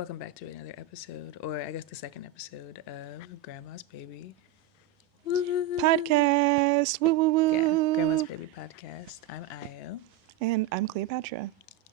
Welcome back to another episode, or I guess the second episode of Grandma's Baby Podcast. Woo woo woo. Yeah, Grandma's Baby Podcast. I'm Io. And I'm Cleopatra.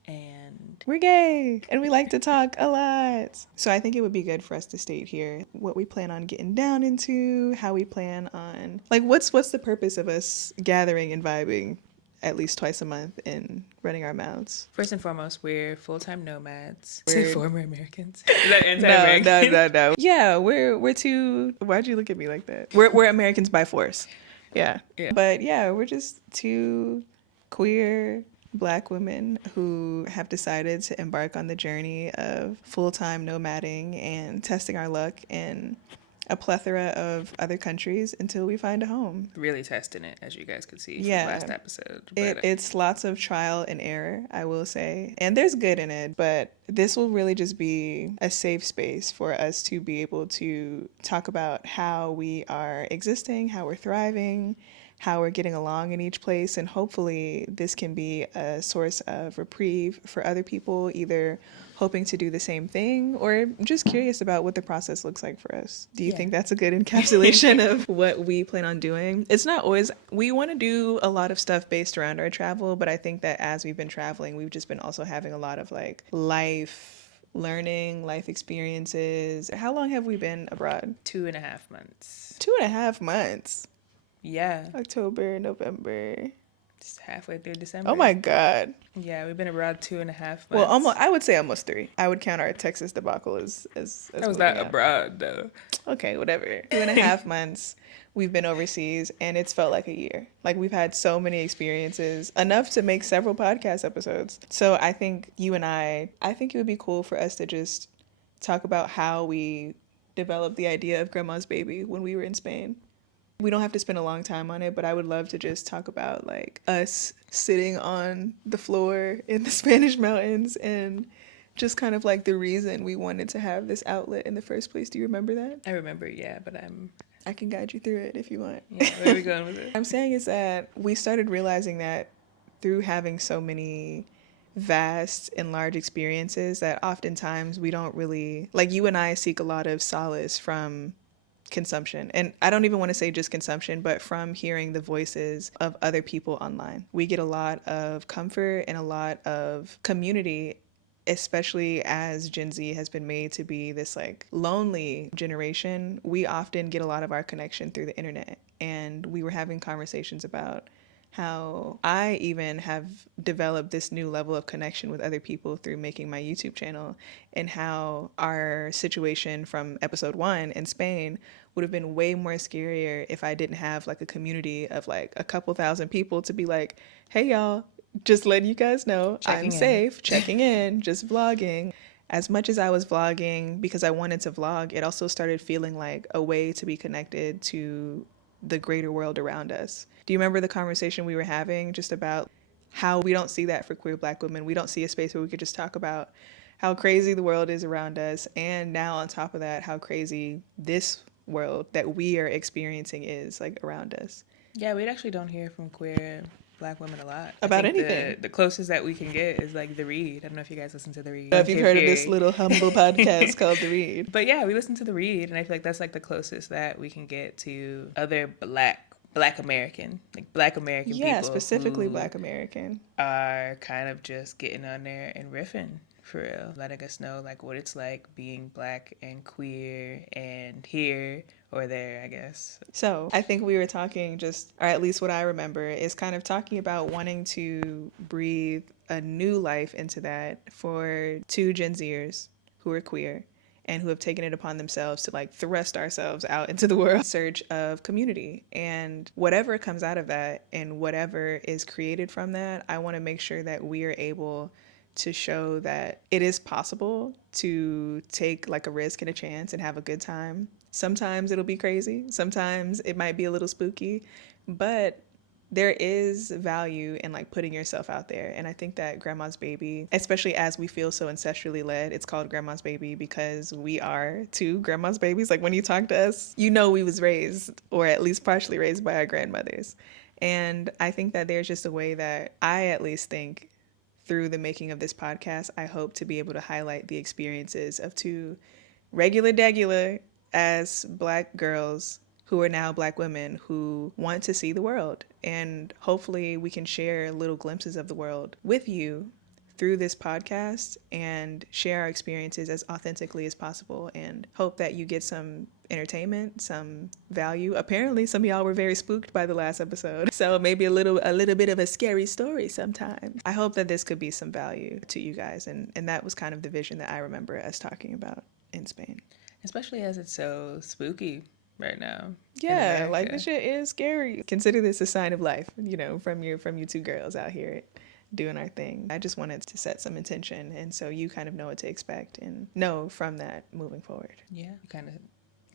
And we're gay and we like to talk a lot. So I think it would be good for us to state here what we plan on getting down into, how we plan on, like, what's the purpose of us gathering and vibing at least twice a month and running our mouths. First and foremost, we're full-time nomads. Say former Americans. Is that anti-American? No. Yeah, we're two. Why'd you look at me like that? We're Americans by force. Yeah. But yeah, we're just two queer Black women who have decided to embark on the journey of full-time nomading and testing our luck in a plethora of other countries until we find a home. Really testing it, as you guys could see from last episode. It's lots of trial and error, I will say. And there's good in it, but this will really just be a safe space for us to be able to talk about how we are existing, how we're thriving, how we're getting along in each place, and hopefully this can be a source of reprieve for other people, either hoping to do the same thing or just curious about what the process looks like for us. Do you think that's a good encapsulation of what we plan on doing? It's not always, we want to do a lot of stuff based around our travel, but I think that as we've been traveling, we've just been also having a lot of like life learning, life experiences. How long have we been abroad? 2.5 months. 2.5 months? Yeah. October, November. Just halfway through December. Oh my God. Yeah, we've been abroad 2.5 months. Well, I would say almost 3. I would count our Texas debacle as that was not abroad though. Okay, whatever. 2.5 months we've been overseas, and it's felt like a year. Like, we've had so many experiences, enough to make several podcast episodes. So I think I think it would be cool for us to just talk about how we developed the idea of Grandma's Baby when we were in Spain. We don't have to spend a long time on it, but I would love to just talk about like us sitting on the floor in the Spanish mountains and just kind of like the reason we wanted to have this outlet in the first place. Do you remember that? I remember, yeah, but I can guide you through it if you want. Yeah, where are we going with it? I'm saying is that we started realizing that through having so many vast and large experiences that oftentimes we don't really, like, you and I seek a lot of solace from consumption. And I don't even want to say just consumption, but from hearing the voices of other people online. We get a lot of comfort and a lot of community, especially as Gen Z has been made to be this like lonely generation. We often get a lot of our connection through the internet. And we were having conversations about how I even have developed this new level of connection with other people through making my YouTube channel, and how our situation from episode 1 in Spain would have been way more scarier if I didn't have like a community of like a couple thousand people to be like, hey y'all, just letting you guys know I'm safe, checking in, just vlogging. As much as I was vlogging because I wanted to vlog, it also started feeling like a way to be connected to the greater world around us. Do you remember the conversation we were having just about how we don't see that for queer Black women? We don't see a space where we could just talk about how crazy the world is around us, and now on top of that, how crazy this world that we are experiencing is like around us. Yeah, we actually don't hear from queer Black women a lot about anything. The closest that we can get is like The Read. I don't know if you guys listen to The Read. If you've heard of this little humble podcast called The Read. But yeah, we listen to The Read, and I feel like that's like the closest that we can get to other Black American, like Black American people. Yeah, specifically Black American. Are kind of just getting on there and riffing, for real. Letting us know like what it's like being Black and queer and here or there, I guess. So I think we were talking or at least what I remember is kind of talking about wanting to breathe a new life into that for 2 Gen Zers who are queer and who have taken it upon themselves to like thrust ourselves out into the world in search of community. And whatever comes out of that and whatever is created from that, I want to make sure that we are able to show that it is possible to take like a risk and a chance and have a good time. Sometimes it'll be crazy. Sometimes it might be a little spooky, but there is value in like putting yourself out there. And I think that Grandma's Baby, especially as we feel so ancestrally led, it's called Grandma's Baby because we are 2 Grandma's babies. Like when you talk to us, you know we was raised, or at least partially raised, by our grandmothers. And I think that there's just a way that I at least think through the making of this podcast, I hope to be able to highlight the experiences of two regular as Black girls who are now Black women who want to see the world. And hopefully we can share little glimpses of the world with you through this podcast and share our experiences as authentically as possible, and hope that you get some entertainment, some value. Apparently some of y'all were very spooked by the last episode, so maybe a little bit of a scary story sometimes. I hope that this could be some value to you guys, and that was kind of the vision that I remember us talking about in Spain. Especially as it's so spooky right now. Yeah, like this shit is scary. Consider this a sign of life, from you two girls out here doing our thing. I just wanted to set some intention, and so you kind of know what to expect and know from that moving forward. Yeah, you kind of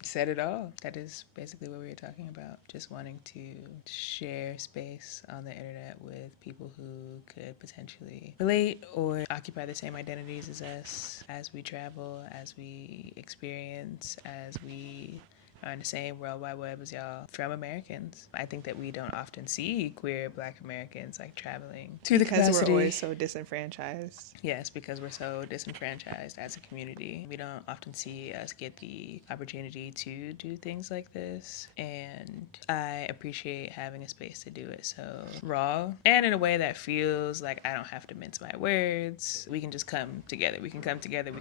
said it all. That is basically what we were talking about. Just wanting to share space on the internet with people who could potentially relate or occupy the same identities as us, as we travel, as we experience, as we are in the same World Wide Web as y'all, from Americans. I think that we don't often see queer Black Americans like traveling to the capacity. Because we're always so disenfranchised. Yes, because we're so disenfranchised as a community. We don't often see us get the opportunity to do things like this. And I appreciate having a space to do it so raw and in a way that feels like I don't have to mince my words. We can just come together. We can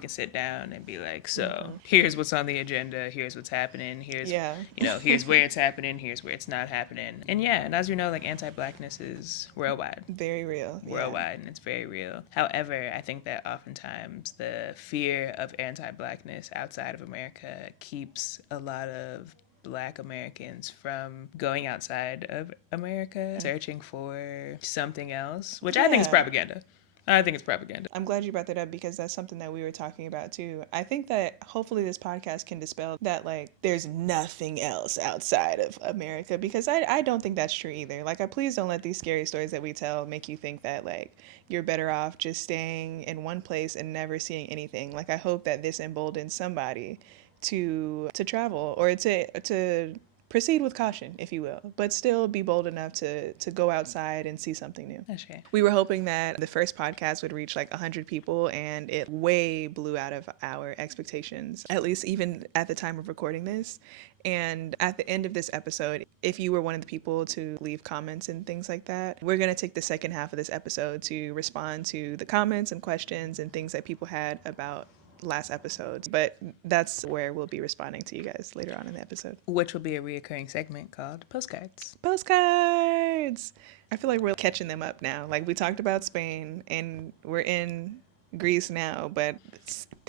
sit down and be like, so here's what's on the agenda. Here's what's happening. Here's where it's happening, here's where it's not happening. And as you know, like, anti-Blackness is worldwide. Very real. Worldwide, and it's very real. However, I think that oftentimes the fear of anti-Blackness outside of America keeps a lot of Black Americans from going outside of America, searching for something else, which I think is propaganda. I think it's propaganda. I'm glad you brought that up, because that's something that we were talking about too. I think that hopefully this podcast can dispel that, like, there's nothing else outside of America, because I don't think that's true either. Like, please don't let these scary stories that we tell make you think that, like, you're better off just staying in one place and never seeing anything. Like, I hope that this emboldens somebody to travel, or to proceed with caution, if you will, but still be bold enough to go outside and see something new. Okay. We were hoping that the first podcast would reach like 100 people, and it way blew out of our expectations, at least even at the time of recording this. And at the end of this episode, if you were one of the people to leave comments and things like that, we're going to take the second half of this episode to respond to the comments and questions and things that people had about last episodes, but that's where we'll be responding to you guys later on in the episode, which will be a reoccurring segment called Postcards. I feel like we're catching them up now. Like, we talked about Spain and we're in Greece now, but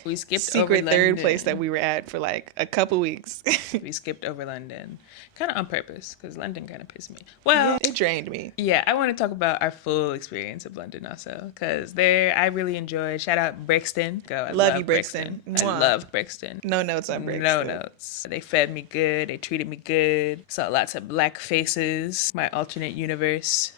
we skipped secret over third London. place that we were at for like a couple weeks. We skipped over London, kind of on purpose, because London kind of pissed me. Well, yeah, it drained me. Yeah, I want to talk about our full experience of London also, because there I really enjoyed. Shout out Brixton. I love you, Brixton. I love Brixton. No notes on Brixton. No notes. They fed me good. They treated me good. Saw lots of Black faces. My alternate universe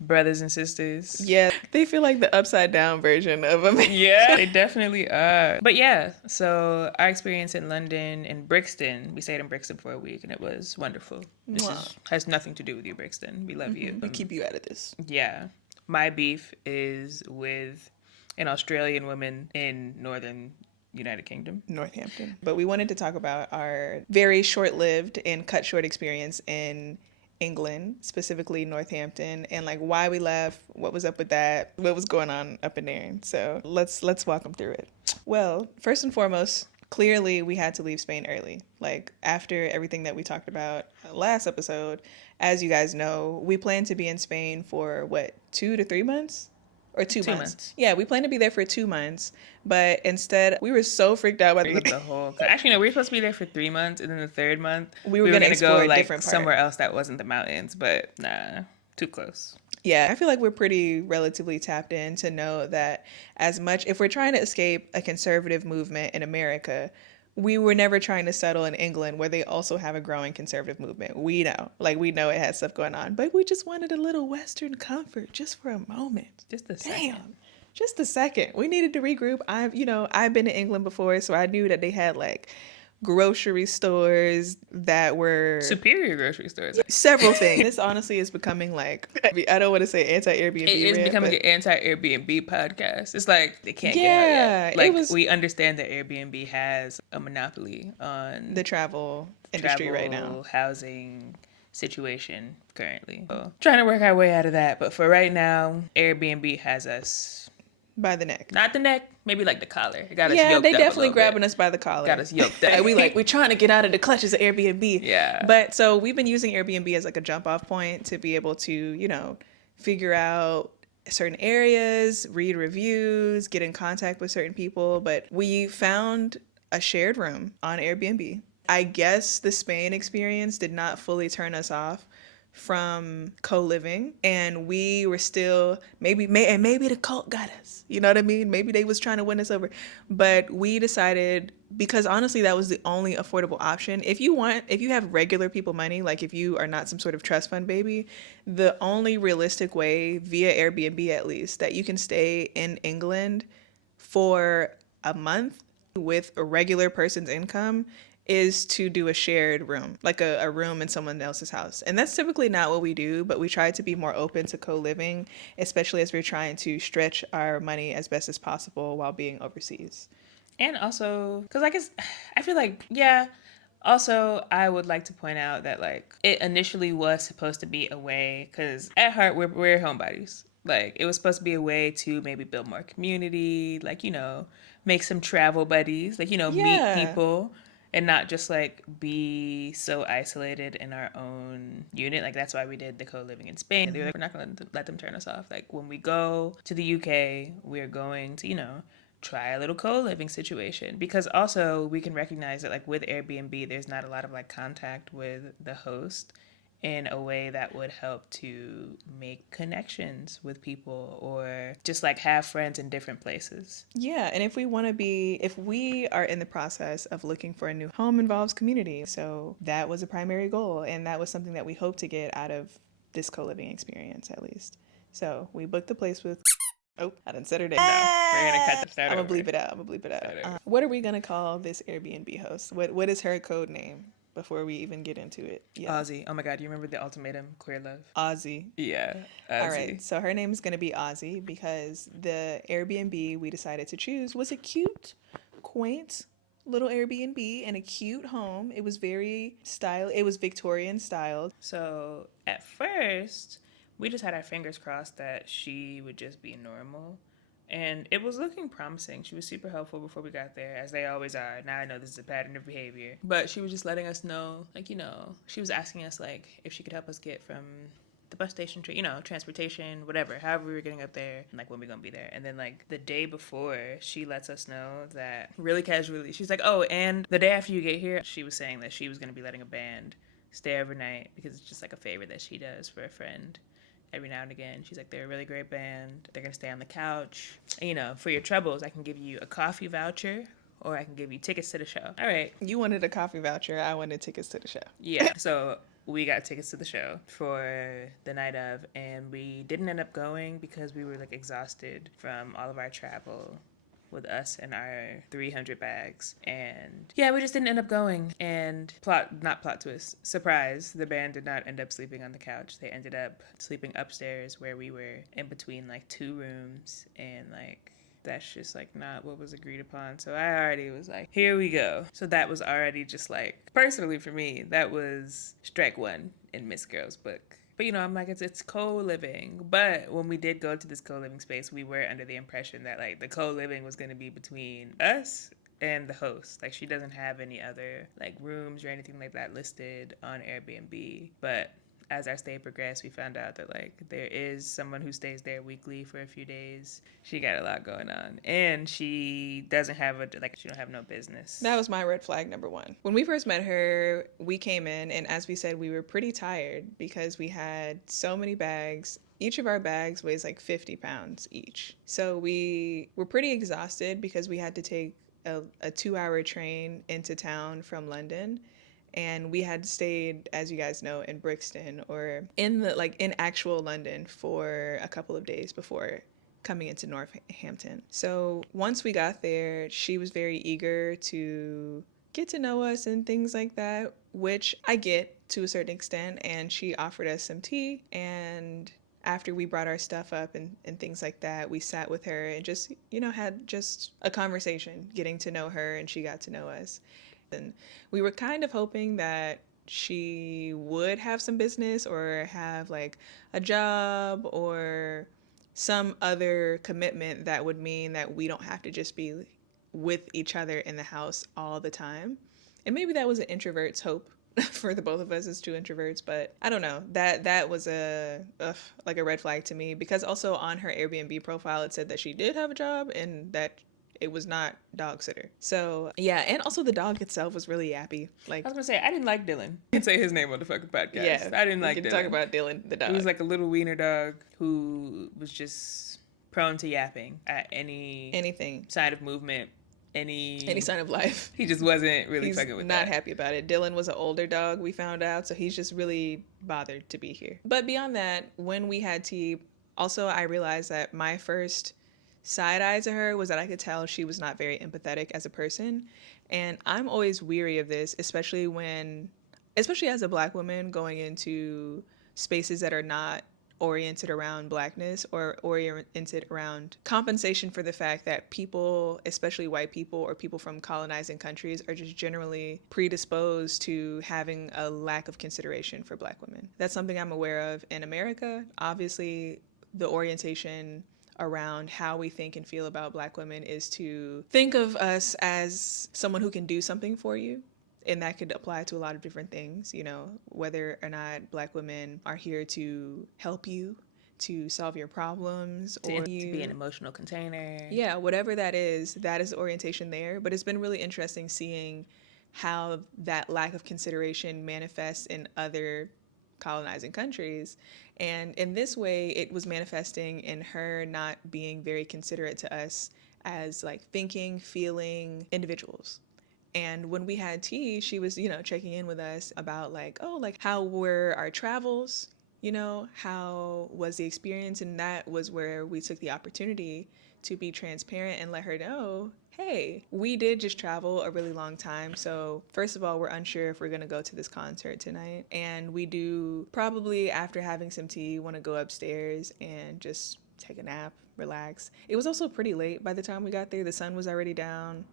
brothers and sisters. Yeah, they feel like the upside down version of them. Yeah, they definitely are. But yeah, so our experience in London and Brixton, we stayed in Brixton for a week and it was wonderful. This has nothing to do with you, Brixton. We love you. We keep you out of this. Yeah. My beef is with an Australian woman in northern United Kingdom. Northampton. But we wanted to talk about our very short-lived and cut short experience in England, specifically Northampton, and like why we left, what was up with that, what was going on up in there. So let's walk them through it. Well, first and foremost, clearly we had to leave Spain early. Like, after everything that we talked about last episode, as you guys know, we plan to be in Spain for 2 to 3 months? Or 2 months. Yeah, we planned to be there for 2 months, but instead we were so freaked out by the whole. Actually, no, we were supposed to be there for 3 months, and then the third month we were gonna go like somewhere else that wasn't the mountains, but nah, too close. Yeah, I feel like we're pretty relatively tapped in to know that as much, if we're trying to escape a conservative movement in America, we were never trying to settle in England, where they also have a growing conservative movement. We know it has stuff going on, but we just wanted a little Western comfort just for a moment. Just a second. Just a second. We needed to regroup. I've been to England before, so I knew that they had like grocery stores that were Superior grocery stores. several things. This honestly is becoming like, I don't want to say anti-Airbnb It is rant, becoming but an anti-Airbnb podcast. It's like they can't get out yeah, yet. it Like, was we understand that Airbnb has a monopoly on the travel industry right now. travel, housing situation currently. So, trying to work our way out of that. But for right now, Airbnb has us, By the neck. not the neck, maybe like the collar. It got us Yeah, yoked they up definitely a little grabbing bit. us by the collar. Got us yoked up. We're trying to get out of the clutches of Airbnb. Yeah. But so we've been using Airbnb as like a jump off point to be able to, you know, figure out certain areas, read reviews, get in contact with certain people. But we found a shared room on Airbnb. I guess the Spain experience did not fully turn us off from co-living, and we were still maybe the cult got us, you know what I mean, maybe they was trying to win us over, but we decided, because honestly that was the only affordable option. If you have regular people money, like if you are not some sort of trust fund baby, the only realistic way via Airbnb at least that you can stay in England for a month with a regular person's income is to do a shared room, like a room in someone else's house. And that's typically not what we do, but we try to be more open to co-living, especially as we're trying to stretch our money as best as possible while being overseas. And also, because I feel like, yeah, also, I would like to point out that, like, it initially was supposed to be a way, because at heart, we're homebodies. Like, it was supposed to be a way to maybe build more community, like, you know, make some travel buddies, like, you know, meet Yeah. people, and not just, like, be so isolated in our own unit. Like, that's why we did the co-living in Spain. They were like, we're not going to let them turn us off. Like, when we go to the UK, we're going to, you know, try a little co-living situation, because also we can recognize that, like, with Airbnb there's not a lot of like contact with the host in a way that would help to make connections with people or just like have friends in different places. Yeah, and if we are in the process of looking for a new home, involves community. So that was a primary goal, and that was something that we hope to get out of this co-living experience at least. So we booked the place with Oh, I didn't set her name. No, we're gonna cut the start I'm over. gonna bleep it out. What are we gonna call this Airbnb host? What is her code name before we even get into it? Yeah. Ozzy. Oh my god, you remember the ultimatum, queer love? Ozzy. Yeah, Ozzy. All right, so her name is gonna be Ozzy because the Airbnb we decided to choose was a cute, quaint little Airbnb and a cute home. It was very it was Victorian styled. So at first, we just had our fingers crossed that she would just be normal. And it was looking promising. She was super helpful before we got there, as they always are. Now I know this is a pattern of behavior. But she was just letting us know, like, you know, she was asking us, like, if she could help us get from the bus station to, you know, transportation, whatever, however we were getting up there, and, like, when we gonna be there. And then, like, the day before, she lets us know that, really casually, she's like, oh, and the day after you get here, she was saying that she was gonna be letting a band stay overnight because it's just, like, a favor that she does for a friend every now and again. She's like, they're a really great band. They're going to stay on the couch. And, you know, for your troubles, I can give you a coffee voucher or I can give you tickets to the show. All right. You wanted a coffee voucher. I wanted tickets to the show. Yeah. So we got tickets to the show for the night of, and we didn't end up going because we were, like, exhausted from all of our travel with us and our 300 bags. And yeah, we just didn't end up going. And not plot twist, surprise, the band did not end up sleeping on the couch. They ended up sleeping upstairs where we were in between like two rooms, and like that's just like not what was agreed upon. So I already was like, here we go. So that was already just like, personally for me, that was strike one in Miss Girl's book. But, you know, I'm like, it's co-living. But when we did go to this co-living space, we were under the impression that, like, the co-living was going to be between us and the host. Like, she doesn't have any other, like, rooms or anything like that listed on Airbnb. But as our stay progressed, we found out that, like, there is someone who stays there weekly for a few days. She got a lot going on. And she doesn't have she don't have no business. That was my red flag number one. When we first met her, we came in, and as we said, we were pretty tired because we had so many bags. Each of our bags weighs like 50 pounds each. So we were pretty exhausted because we had to take a 2-hour train into town from London. And we had stayed, as you guys know, in Brixton or in actual London for a couple of days before coming into Northampton. So once we got there, she was very eager to get to know us and things like that, which I get to a certain extent. And she offered us some tea. And after we brought our stuff up and things like that, we sat with her and just, had just a conversation, getting to know her, and she got to know us. And we were kind of hoping that she would have some business or have like a job or some other commitment that would mean that we don't have to just be with each other in the house all the time. And maybe that was an introvert's hope for the both of us as two introverts, but I don't know. That was like a red flag to me, because also on her Airbnb profile it said that she did have a job and that it was not dog sitter. So yeah, and also the dog itself was really yappy. Like, I was gonna say, I didn't like Dylan. I can say his name on the fucking podcast. Yeah, I didn't like we Dylan. can talk about Dylan the dog. He was like a little wiener dog who was just prone to yapping at anything sign of movement, any sign of life. He just wasn't really He's fucking with not that. happy about it. Dylan was an older dog, we found out, so he's just really bothered to be here. But beyond that, when we had tea, also I realized that my first side eye to her was that I could tell she was not very empathetic as a person. And I'm always weary of this, especially as a Black woman going into spaces that are not oriented around Blackness or oriented around compensation for the fact that people, especially white people or people from colonizing countries, are just generally predisposed to having a lack of consideration for Black women. That's something I'm aware of in America. Obviously, the orientation around how we think and feel about Black women is to think of us as someone who can do something for you. And that could apply to a lot of different things, whether or not Black women are here to help you, to solve your problems, or to be an emotional container. Yeah, whatever that is the orientation there. But it's been really interesting seeing how that lack of consideration manifests in other colonizing countries. And in this way, it was manifesting in her not being very considerate to us as like thinking, feeling individuals. And when we had tea, she was, checking in with us about like, oh, like how were our travels? How was the experience? And that was where we took the opportunity to be transparent and let her know, hey, we did just travel a really long time. So first of all, we're unsure if we're going to go to this concert tonight. And we do probably, after having some tea, want to go upstairs and just take a nap, relax. It was also pretty late by the time we got there. The sun was already down.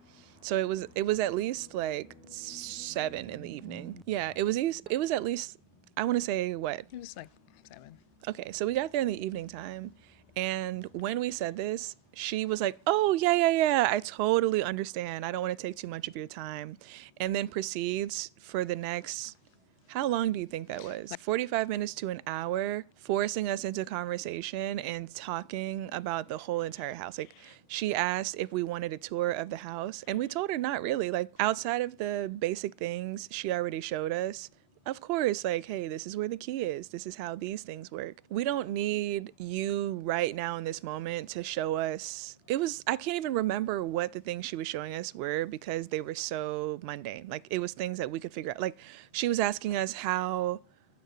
So it was at least like 7 in the evening. Yeah, it was at least, I want to say what? It was like 7. Okay, so we got there in the evening time. And when we said this, she was like, oh, yeah, I totally understand. I don't want to take too much of your time. And then proceeds for the next, how long do you think that was? Like 45 minutes to an hour, forcing us into conversation and talking about the whole entire house. Like, she asked if we wanted a tour of the house, and we told her not really. Like, outside of the basic things she already showed us, of course, like, hey, this is where the key is. This is how these things work. We don't need you right now in this moment to show us. I can't even remember what the things she was showing us were because they were so mundane. Like, it was things that we could figure out. Like, she was asking us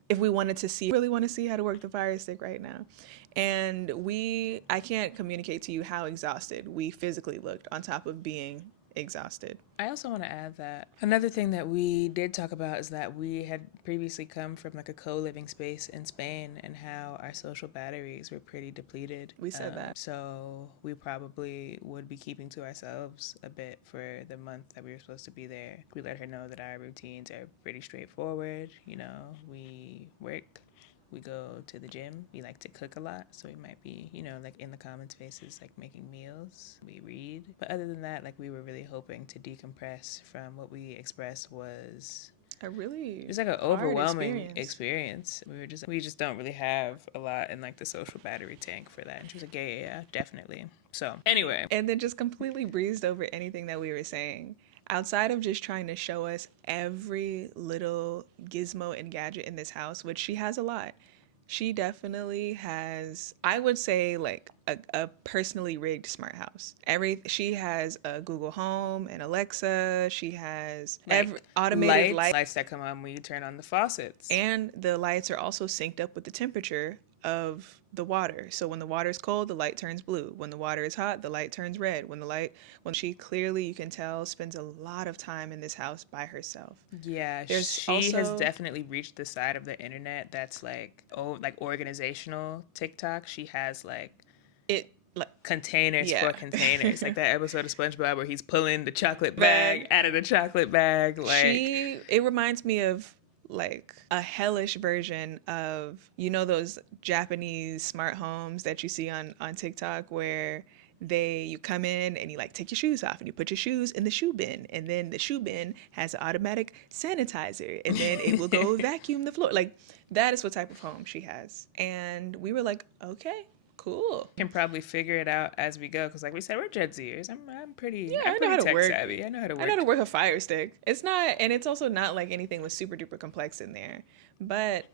if we wanted to really want to see how to work the Fire Stick right now. And I can't communicate to you how exhausted we physically looked on top of being exhausted. I also want to add that another thing that we did talk about is that we had previously come from like a co-living space in Spain and how our social batteries were pretty depleted. We said that. So we probably would be keeping to ourselves a bit for the month that we were supposed to be there. We let her know that our routines are pretty straightforward. We work. We go to the gym. We like to cook a lot, so we might be, like in the common spaces, like making meals. We read. But other than that, like we were really hoping to decompress from what we expressed was it was like an overwhelming experience. We just don't really have a lot in like the social battery tank for that. And she was like, yeah, definitely. So anyway. And then just completely breezed over anything that we were saying. Outside of just trying to show us every little gizmo and gadget in this house, which she has a lot. She definitely has, I would say, like a personally rigged smart house. She has a Google Home and Alexa. She has automated lights that come on when you turn on the faucets. And the lights are also synced up with the temperature of the water. So when the water is cold, the light turns blue. When the water is hot, the light turns red. When she clearly, you can tell, spends a lot of time in this house by herself. Yeah, There's she has also definitely reached the side of the internet that's like, oh, like organizational TikTok. She has like it like containers yeah. for containers. Like that episode of SpongeBob where he's pulling the chocolate bag out of the chocolate bag. Like it reminds me of like a hellish version of, you know, those Japanese smart homes that you see on TikTok where you come in and you like take your shoes off and you put your shoes in the shoe bin, and then the shoe bin has an automatic sanitizer, and then it will go vacuum the floor. Like that is what type of home she has. And we were like, okay, cool. Can probably figure it out as we go because, like we said, we're Gen Zers. I'm pretty. I know how to tech work. savvy. I know how to work. I know how to work a Fire Stick. It's not, and it's also not like anything was super duper complex in there. But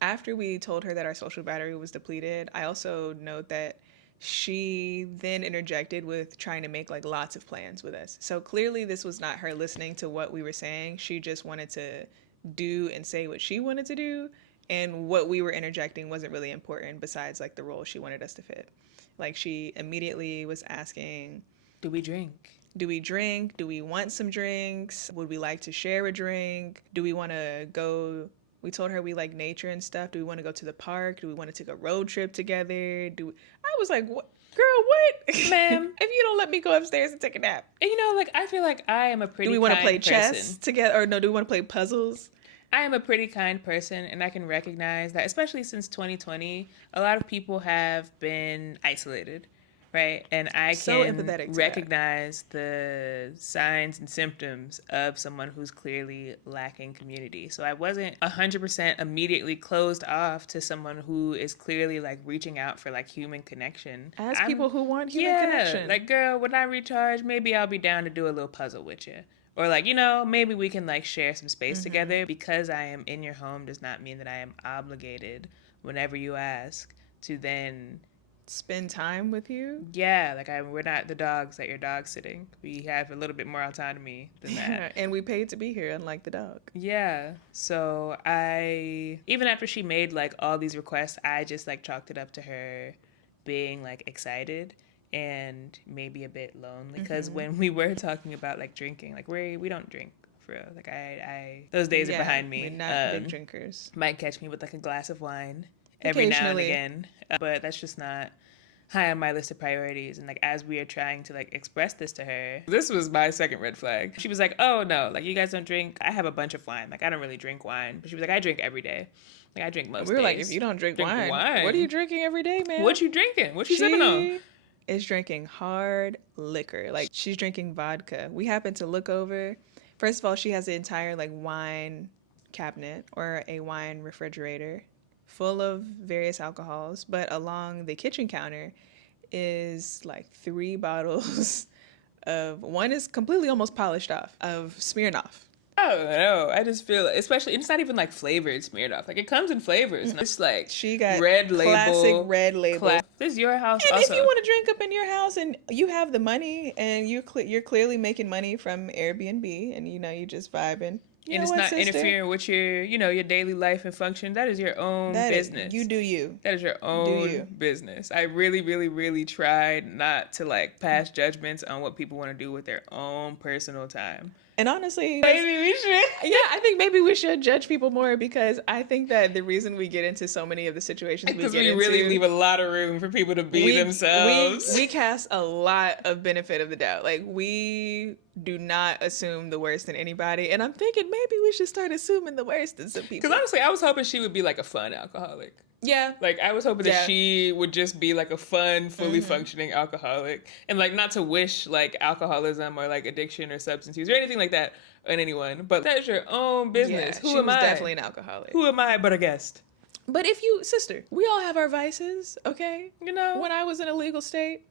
after we told her that our social battery was depleted, I also note that she then interjected with trying to make like lots of plans with us. So clearly this was not her listening to what we were saying. She just wanted to do and say what she wanted to do. And what we were interjecting wasn't really important besides like the role she wanted us to fit. Like she immediately was asking, do we drink? Do we drink? Do we want some drinks? Would we like to share a drink? Do we want to go? We told her we like nature and stuff. Do we want to go to the park? Do we want to take a road trip together? I was like, what? Girl, what? Ma'am. If you don't let me go upstairs and take a nap. And you know, like I feel like I am a pretty Do we want to play person. chess together? Or no, do we want to play puzzles? I am a pretty kind person, and I can recognize that, especially since 2020, a lot of people have been isolated, right? And I can recognize the signs and symptoms of someone who's clearly lacking community. So I wasn't 100% immediately closed off to someone who is clearly like reaching out for like human connection. As people who want human connection. Like, girl, when I recharge, maybe I'll be down to do a little puzzle with you. Or like, you know, maybe we can like share some space together. Because I am in your home does not mean that I am obligated whenever you ask to then spend time with you. Yeah, like we're not the dogs that your dog's sitting. We have a little bit more autonomy than that. And we paid to be here, unlike the dog. Yeah. So even after she made like all these requests, I just like chalked it up to her being like excited and maybe a bit lonely, because when we were talking about like drinking, like we don't drink for real. Like I those days are behind me. We're not big drinkers. Might catch me with like a glass of wine every now and again, but that's just not high on my list of priorities. And like as we are trying to like express this to her, this was my second red flag. She was like, oh no, like you guys don't drink. I have a bunch of wine. Like I don't really drink wine. But she was like, I drink every day. Like I drink most days. We were like, if you don't drink wine, what are you drinking every day, man? What you drinking? What you sipping on? Is drinking hard liquor. Like she's drinking vodka. We happened to look over. First of all, she has an entire like wine cabinet or a wine refrigerator full of various alcohols, but along the kitchen counter is like 3 bottles of, one is completely almost polished off, of Smirnoff. I don't know. I just feel, especially, it's not even like flavored Smirnoff. Like it comes in flavors. And it's like she got red label, classic red label. This is your house. And also, if you want to drink up in your house and you have the money and you're clearly making money from Airbnb and you know you just vibing. And it's not interfering with your, you know, your daily life and function. That is your own business. You do you. That is your own business. I really, really, really tried not to like pass judgments on what people want to do with their own personal time. And honestly, maybe we should. Yeah, I think maybe we should judge people more, because I think that the reason we get into so many of the situations we get into, because we really leave a lot of room for people to be themselves. We cast a lot of benefit of the doubt. Like we do not assume the worst in anybody, and I'm thinking maybe we should start assuming the worst in some people. Because honestly, I was hoping she would be like a fun alcoholic. Yeah. Like, I was hoping that she would just be, like, a fun, fully functioning alcoholic. And, like, not to wish, like, alcoholism or, like, addiction or substance use or anything like that on anyone. But that is your own business. Yeah, Who am I? She was definitely an alcoholic. Who am I but a guest? But sister, we all have our vices, okay? You know? When I was in a legal state,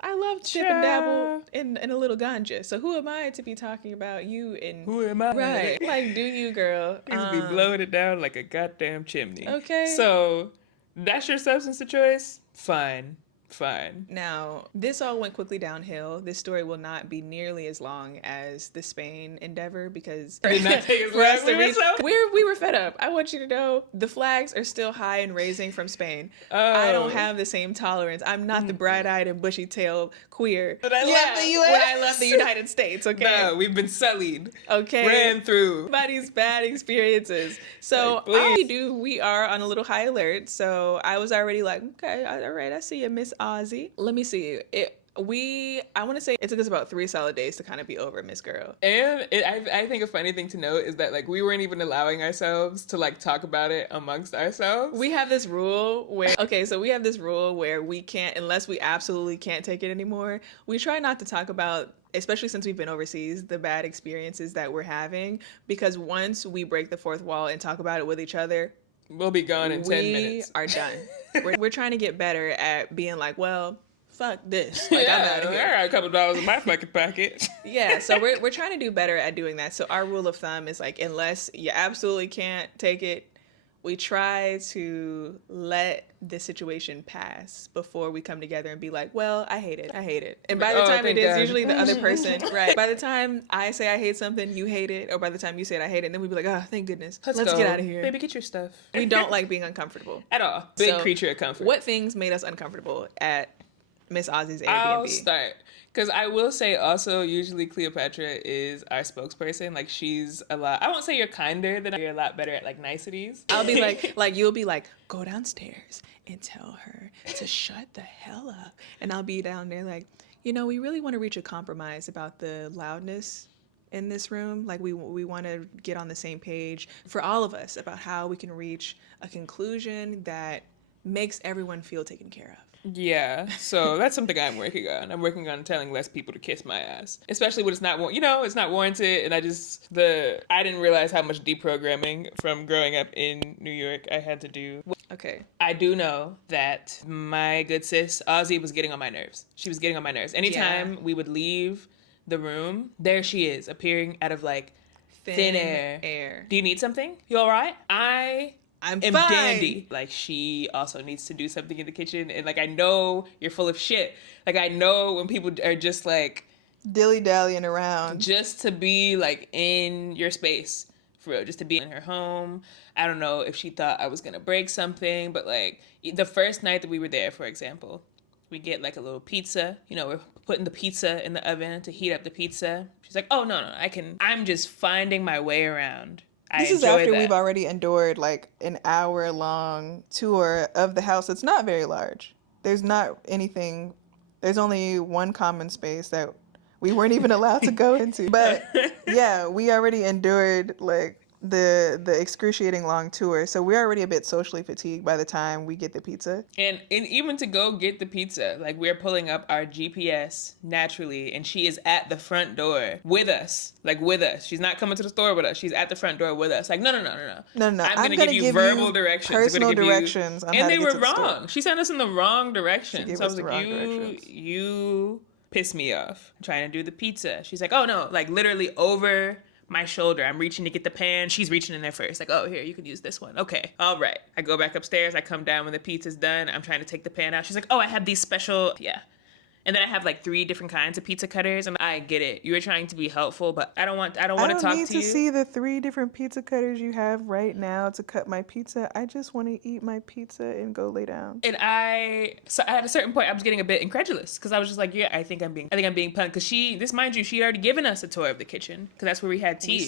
I loved dip and dabble in a little ganja. So who am I to be talking about you and... Who am I? Right. Like, do you, girl? Needs to be blowing it down like a goddamn chimney. Okay. So, that's your substance of choice? Fine. Fine. Now, this all went quickly downhill. This story will not be nearly as long as the Spain endeavor because Did not take as long. We were fed up. I want you to know the flags are still high and raising from Spain. Oh. I don't have the same tolerance. I'm not the bright-eyed and bushy-tailed queer. But I left the U.S. When I left the United States, okay? No, we've been sullied. Okay. Ran through. By these bad experiences. So Like, we are on a little high alert. So I was already like, okay, all right, I see you, Miss Ozzy. Let me see. I want to say it took us about 3 solid days to kind of be over Miss Girl. And I think a funny thing to note is that, like, we weren't even allowing ourselves to, like, talk about it amongst ourselves. We have this rule where we can't, unless we absolutely can't take it anymore, we try not to talk about, especially since we've been overseas, the bad experiences that we're having, because once we break the fourth wall and talk about it with each other, we'll be gone in 10 minutes. We are done. We're trying to get better at being like, well, fuck this. Like, I'm out of here. I got a couple dollars in my fucking pocket. Yeah, so we're trying to do better at doing that. So our rule of thumb is like, unless you absolutely can't take it, we try to let the situation pass before we come together and be like, well, I hate it. And by the time it is usually the other person, right? By the time I say I hate something, you hate it. Or by the time you say it, I hate it. And then we'd be like, oh, thank goodness. Let's get out of here. Baby, get your stuff. We don't like being uncomfortable. At all. Big creature of comfort. What things made us uncomfortable at Miss Ozzy's Airbnb? I'll start. Because I will say also, usually Cleopatra is our spokesperson. Like, she's a lot, I won't say you're kinder than you're a lot better at, like, niceties. I'll be like, you'll be like, go downstairs and tell her to shut the hell up. And I'll be down there like, we really want to reach a compromise about the loudness in this room. Like, we want to get on the same page for all of us about how we can reach a conclusion that makes everyone feel taken care of. Yeah, so that's something I'm working on. I'm working on telling less people to kiss my ass, especially when it's not, it's not warranted. And I didn't realize how much deprogramming from growing up in New York I had to do. Okay. I do know that my good sis Ozzy was getting on my nerves. She was getting on my nerves. Anytime we would leave the room, there she is, appearing out of like thin air. Do you need something? You all right? I'm fine. Dandy. Like, she also needs to do something in the kitchen. And, like, I know you're full of shit. Like, I know when people are just, like... dilly-dallying around. Just to be, like, in your space. For real. Just to be in her home. I don't know if she thought I was going to break something. But, like, the first night that we were there, for example, we get, like, a little pizza. We're putting the pizza in the oven to heat up the pizza. She's like, oh, no, I'm just finding my way around. This is after we've already endured like an hour-long tour of the house. It's not very large. There's not anything. There's only one common space that we weren't even allowed to go into. But yeah, we already endured like the excruciating long tour. So we're already a bit socially fatigued by the time we get the pizza. And even to go get the pizza, like, we're pulling up our GPS naturally, and she is at the front door with us. Like, with us. She's not coming to the store with us. She's at the front door with us. Like, no. I'm going to give you verbal directions. Personal directions. And they were wrong. She sent us in the wrong direction. So I was like, you piss me off. I'm trying to do the pizza. She's like, oh no, like literally over my shoulder. I'm reaching to get the pan. She's reaching in there first. Like, oh, here, you can use this one. Okay. All right. I go back upstairs. I come down when the pizza's done. I'm trying to take the pan out. She's like, oh, I have these special, yeah. And then I have like 3 different kinds of pizza cutters. And I get it. You were trying to be helpful, but I don't want to talk to you. I don't need to see the 3 different pizza cutters you have right now to cut my pizza. I just want to eat my pizza and go lay down. And so at a certain point, I was getting a bit incredulous because I was just like, yeah, I think I'm being punked. Because this mind you, she had already given us a tour of the kitchen because that's where we had tea.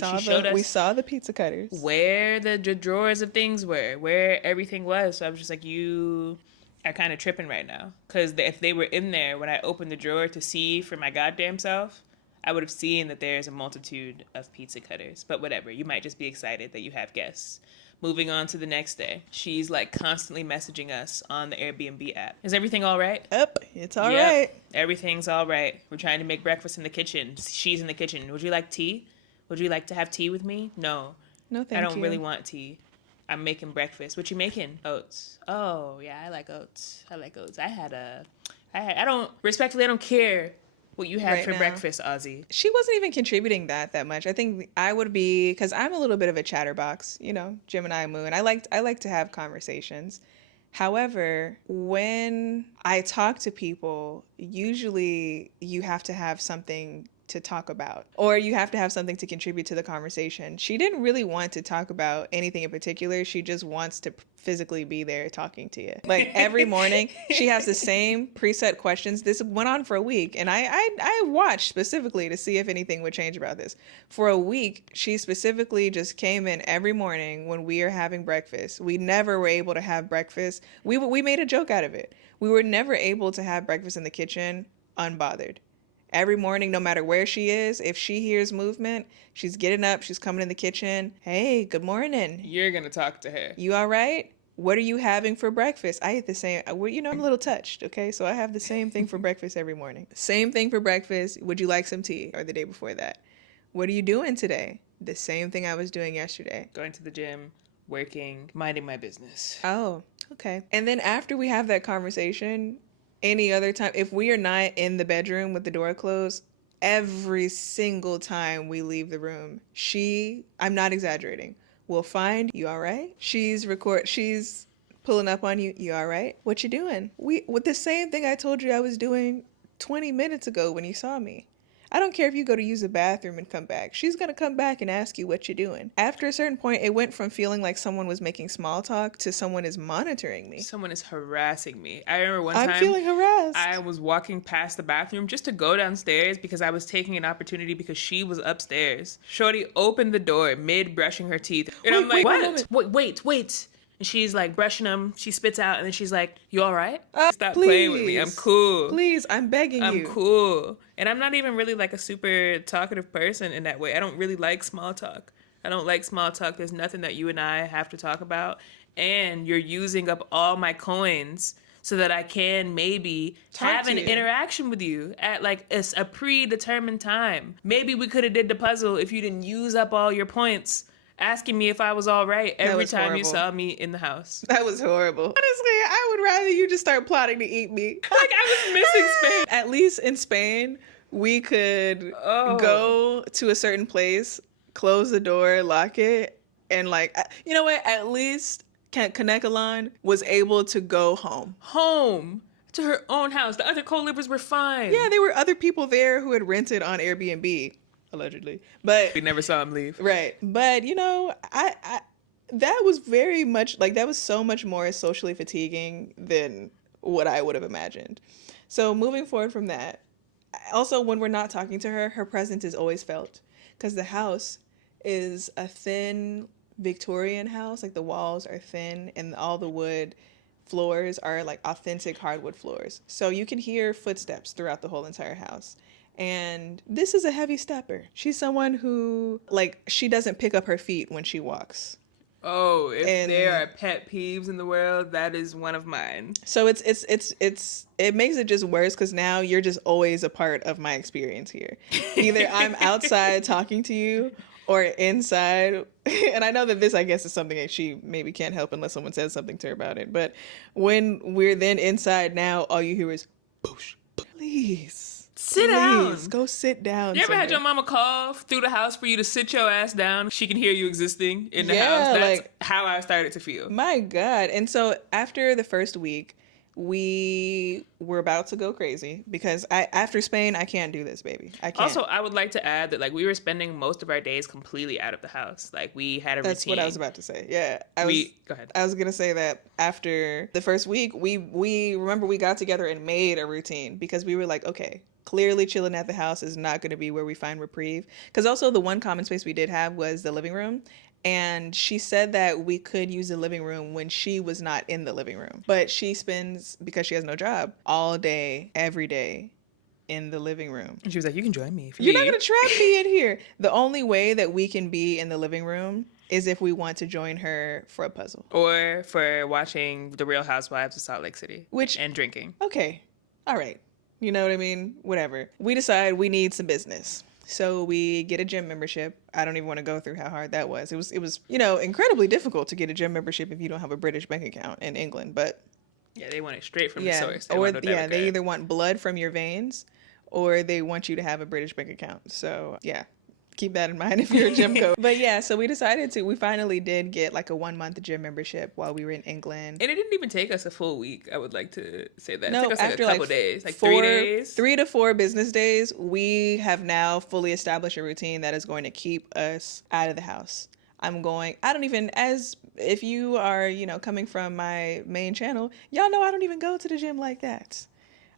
We saw the pizza cutters. Where the drawers of things were, where everything was. So I was just like, you are kind of tripping right now. Because if they were in there when I opened the drawer to see for my goddamn self, I would have seen that there's a multitude of pizza cutters. But whatever, you might just be excited that you have guests. Moving on to the next day. She's like constantly messaging us on the Airbnb app. Is everything all right? Yep, it's all right. Everything's all right. We're trying to make breakfast in the kitchen. She's in the kitchen. Would you like tea? Would you like to have tea with me? No. No, thank you. I don't really want tea. I'm making breakfast. What you making? Oats. Oh, yeah, I like oats. I don't care what you had for breakfast, Ozzy. She wasn't even contributing that much. I think I would be, because I'm a little bit of a chatterbox, Gemini moon. I like to have conversations. However, when I talk to people, usually you have to have something to talk about, or you have to have something to contribute to the conversation. She didn't really want to talk about anything in particular. She just wants to physically be there talking to you. Like every morning, she has the same preset questions. This went on for a week, and I watched specifically to see if anything would change about this. For a week, she specifically just came in every morning when we are having breakfast. We never were able to have breakfast. We made a joke out of it. We were never able to have breakfast in the kitchen unbothered. Every morning, no matter where she is, if she hears movement, she's getting up, she's coming in the kitchen. Hey, good morning. You're going to talk to her. You all right? What are you having for breakfast? I eat the same. I'm a little touched, okay? So I have the same thing for breakfast every morning. Same thing for breakfast. Would you like some tea? Or the day before that. What are you doing today? The same thing I was doing yesterday. Going to the gym, working, minding my business. Oh, okay. And then after we have that conversation, any other time, if we are not in the bedroom with the door closed, every single time we leave the room, I'm not exaggerating, will find, you all right? She's pulling up on you, you all right? What you doing? With the same thing I told you I was doing 20 minutes ago when you saw me. I don't care if you go to use the bathroom and come back. She's going to come back and ask you what you're doing. After a certain point, it went from feeling like someone was making small talk to someone is monitoring me. Someone is harassing me. I remember one time I'm feeling harassed. I was walking past the bathroom just to go downstairs because I was taking an opportunity because she was upstairs. Shorty opened the door mid brushing her teeth. And I'm like, what? Wait. And she's like brushing them. She spits out and then she's like, you all right? Stop playing with me. I'm cool. Please, I'm begging you. I'm cool. And I'm not even really like a super talkative person in that way. I don't really like small talk. There's nothing that you and I have to talk about. And you're using up all my coins so that I can maybe have an interaction with you at like a predetermined time. Maybe we could have did the puzzle if you didn't use up all your points asking me if I was all right every time you saw me in the house. That was horrible. Honestly, I would rather you just start plotting to eat me. Like, I was missing Spain. At least in Spain, we could go to a certain place, close the door, lock it, and like, you know what? At least Kanekalon was able to go home. Home. To her own house. The other co-livers were fine. Yeah, there were other people there who had rented on Airbnb. Allegedly, but we never saw him leave. Right, but you know, I that was very much like that was so much more socially fatiguing than what I would have imagined. So moving forward from that, also when we're not talking to her, her presence is always felt because the house is a thin Victorian house. Like the walls are thin and all the wood floors are like authentic hardwood floors. So you can hear footsteps throughout the whole entire house. And this is a heavy stepper. She's someone who, like, she doesn't pick up her feet when she walks. Oh, if there are pet peeves in the world, that is one of mine. So it makes it just worse because now you're just always a part of my experience here. Either I'm outside talking to you or inside. And I know that this, I guess, is something that she maybe can't help unless someone says something to her about it. But when we're then inside now, all you hear is, boosh, please. Sit down. Go sit down. You ever had your mama call through the house for you to sit your ass down? She can hear you existing in the house. That's like, how I started to feel. My God. And so after the first week, we were about to go crazy because after Spain, I can't do this, baby. I can't. Also, I would like to add that like we were spending most of our days completely out of the house. Like we had a routine. That's what I was about to say. Yeah. Go ahead. I was going to say that after the first week, we remember we got together and made a routine because we were like, okay, clearly chilling at the house is not going to be where we find reprieve. Because also the one common space we did have was the living room. And she said that we could use the living room when she was not in the living room. But she spends, because she has no job, all day, every day in the living room. And she was like, you can join me if You're not going to trap me in here. The only way that we can be in the living room is if we want to join her for a puzzle. Or for watching The Real Housewives of Salt Lake City. And drinking. Okay. All right. You know what I mean? Whatever. We decide we need some business. So we get a gym membership. I don't even want to go through how hard that was. It was, incredibly difficult to get a gym membership if you don't have a British bank account in England. But yeah, they want it straight from the source. They either want blood from your veins or they want you to have a British bank account. So yeah, keep that in mind if you're a gym coach. But yeah, so we finally did get like a 1 month gym membership while we were in England. And it didn't even take us a full week. I would like to say that. No, it took us like after a couple like days, like 4, 3 days. 3 to 4 business days, we have now fully established a routine that is going to keep us out of the house. As if you are, coming from my main channel, y'all know I don't even go to the gym like that.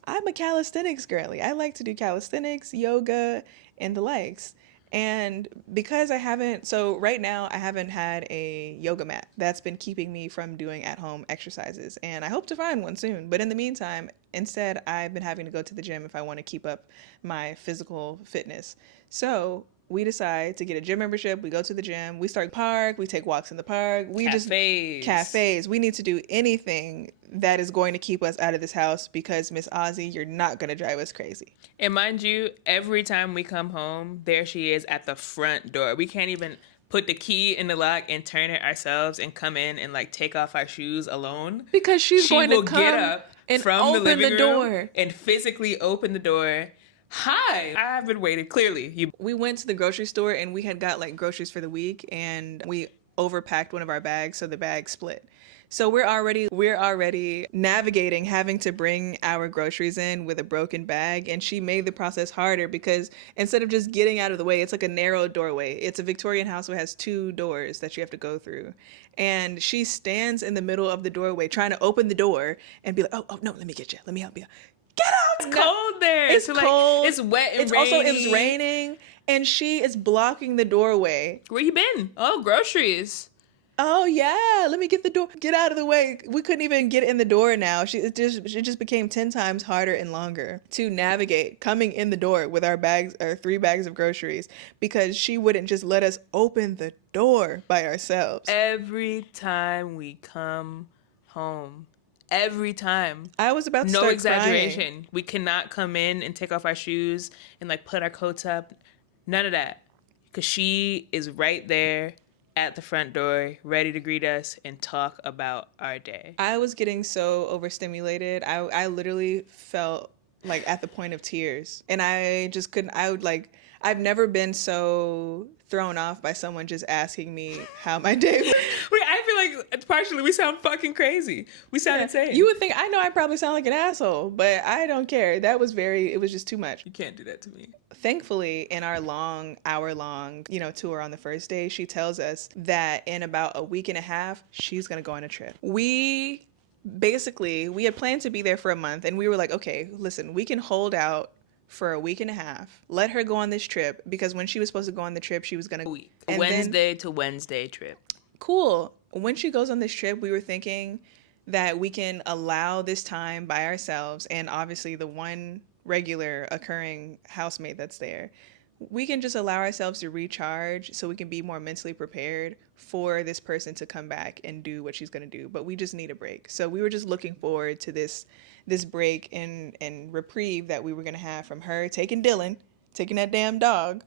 I'm a calisthenics girly. I like to do calisthenics, yoga, and the likes. And because right now I haven't had a yoga mat. That's been keeping me from doing at-home exercises. And I hope to find one soon. But in the meantime, instead, I've been having to go to the gym if I want to keep up my physical fitness. So we decide to get a gym membership. We go to the gym. We start park. We take walks in the park. Cafes. We need to do anything that is going to keep us out of this house because Miss Ozzy, you're not going to drive us crazy. And mind you, every time we come home, there she is at the front door. We can't even put the key in the lock and turn it ourselves and come in and like take off our shoes alone. Because she will get up and from open the living the room door and physically open the door. Hi, I've been waiting. Clearly, we went to the grocery store and we had got like groceries for the week and we overpacked one of our bags, so the bag split. So we're already navigating having to bring our groceries in with a broken bag, and she made the process harder because instead of just getting out of the way, it's like a narrow doorway. It's a Victorian house that has 2 doors that you have to go through. And she stands in the middle of the doorway trying to open the door and be like, oh no, let me get you. Let me help you. Get out! It's cold there. It's cold. It's wet and It's raining, and she is blocking the doorway. Where you been? Oh, groceries. Oh yeah, let me get the door. Get out of the way. We couldn't even get in the door now. It just became 10 times harder and longer to navigate coming in the door with our 3 bags of groceries because she wouldn't just let us open the door by ourselves. Every time we come home. Every time. I was about to start No exaggeration. Crying. We cannot come in and take off our shoes and like put our coats up. None of that. Because she is right there at the front door, ready to greet us and talk about our day. I was getting so overstimulated. I literally felt like at the point of tears. And I just couldn't, I've never been so thrown off by someone just asking me how my day was. Wait, I feel like partially we sound fucking crazy. We sound insane. You would think, I know I probably sound like an asshole, but I don't care. It was just too much. You can't do that to me. Thankfully, in our hour-long, tour on the first day, she tells us that in about a week and a half, she's going to go on a trip. We had planned to be there for a month, and we were like, okay, listen, we can hold out for a week and a half. Let her go on this trip, because when she was supposed to go on the trip, she was going to... A Wednesday to Wednesday trip. Cool. When she goes on this trip, we were thinking that we can allow this time by ourselves, and obviously the one regular occurring housemate that's there, we can just allow ourselves to recharge so we can be more mentally prepared for this person to come back and do what she's going to do. But we just need a break. So we were just looking forward to this break and reprieve that we were going to have from her taking Dylan, taking that damn dog,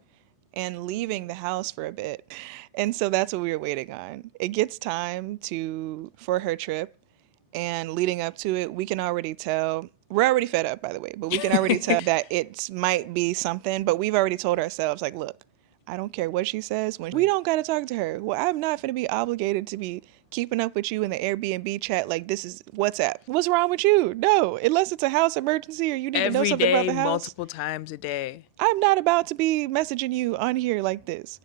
and leaving the house for a bit. And so that's what we were waiting on. It gets time for her trip, and leading up to it, we can already tell. We're already fed up, by the way, but we can already tell that it might be something. But we've already told ourselves, like, look, I don't care what she says. We don't got to talk to her. Well, I'm not going to be obligated to be keeping up with you in the Airbnb chat like this is WhatsApp. What's wrong with you? No, unless it's a house emergency or you need to know something about the house. Multiple times a day. I'm not about to be messaging you on here like this.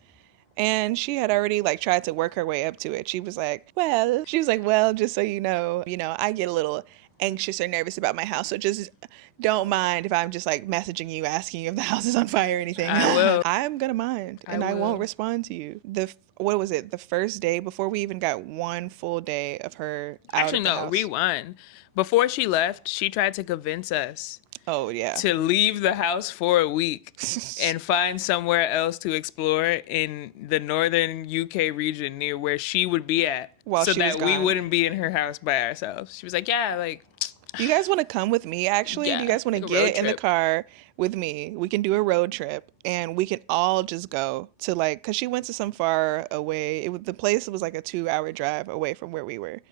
And she had already tried to work her way up to it. She was like, well, just so you know, I get a little anxious or nervous about my house. So just don't mind if I'm just messaging you, asking you if the house is on fire or anything. I will. I'm going to mind and I won't respond to you. What was it? The first day before we even got one full day of her out Actually, of the no, house. rewind. Before she left, she tried to convince us to leave the house for a week and find somewhere else to explore in the northern UK region near where she would be at, so that we wouldn't be in her house by ourselves. She was like, do you guys want to come with me, actually? Yeah, do you guys want to get in the car with me? We can do a road trip, and we can all just go to, because she went to some far away. The place was like a 2-hour drive away from where we were.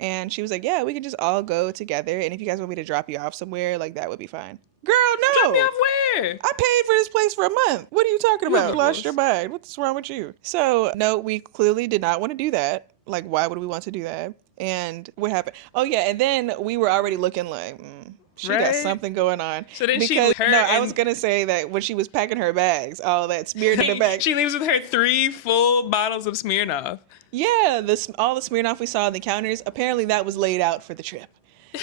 And she was like, yeah, we could just all go together. And if you guys want me to drop you off somewhere, that would be fine. Girl, no. Drop me off there. I paid for this place for a month. What are you talking about? You lost Levels. your mind. What's wrong with you? So, no, we clearly did not want to do that. Like, why would we want to do that? And what happened? Oh, yeah. And then we were already looking like, she got Right? something going on. So then because, her no, I and- was going to say that when she was packing her bags, all that smeared in the bag. She leaves with her 3 full bottles of Smirnoff. Yeah, all the Smirnoff we saw on the counters, apparently that was laid out for the trip.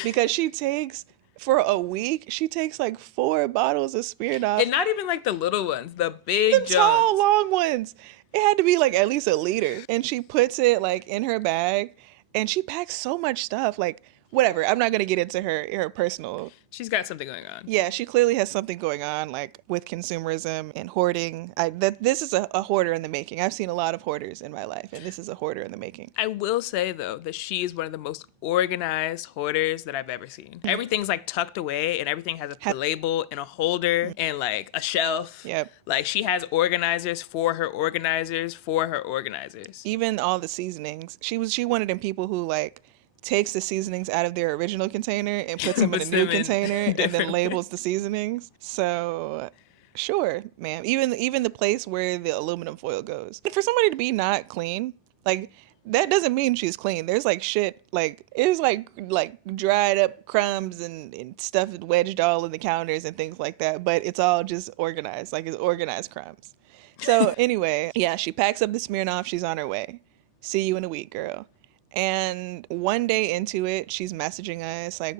Because she takes, for a week, she takes like 4 bottles of Smirnoff. And not even like the little ones, the big The jugs. tall, long ones. It had to be like at least a liter. And she puts it like in her bag, and she packs so much stuff. Like, whatever. I'm not going to get into her personal. She's got something going on. Yeah, she clearly has something going on, like with consumerism and hoarding. This is a hoarder in the making. I've seen a lot of hoarders in my life, and this is a hoarder in the making. I will say, though, that she is one of the most organized hoarders that I've ever seen. Everything's like tucked away, and everything has a label and a holder and like a shelf. Yep. Like she has organizers for her organizers for her organizers. Even all the seasonings. She one of them people who like takes the seasonings out of their original container and puts them in a new container and then labels the seasonings. So sure, ma'am. Even the place where the aluminum foil goes. For somebody to be not clean, like that doesn't mean she's clean. There's like shit, like it's like dried up crumbs and stuff wedged all in the counters and things like that, but it's all just organized, like it's organized crumbs. So anyway, yeah, she packs up the Smirnoff, she's on her way. See you in a week, girl. And one day into it, she's messaging us like,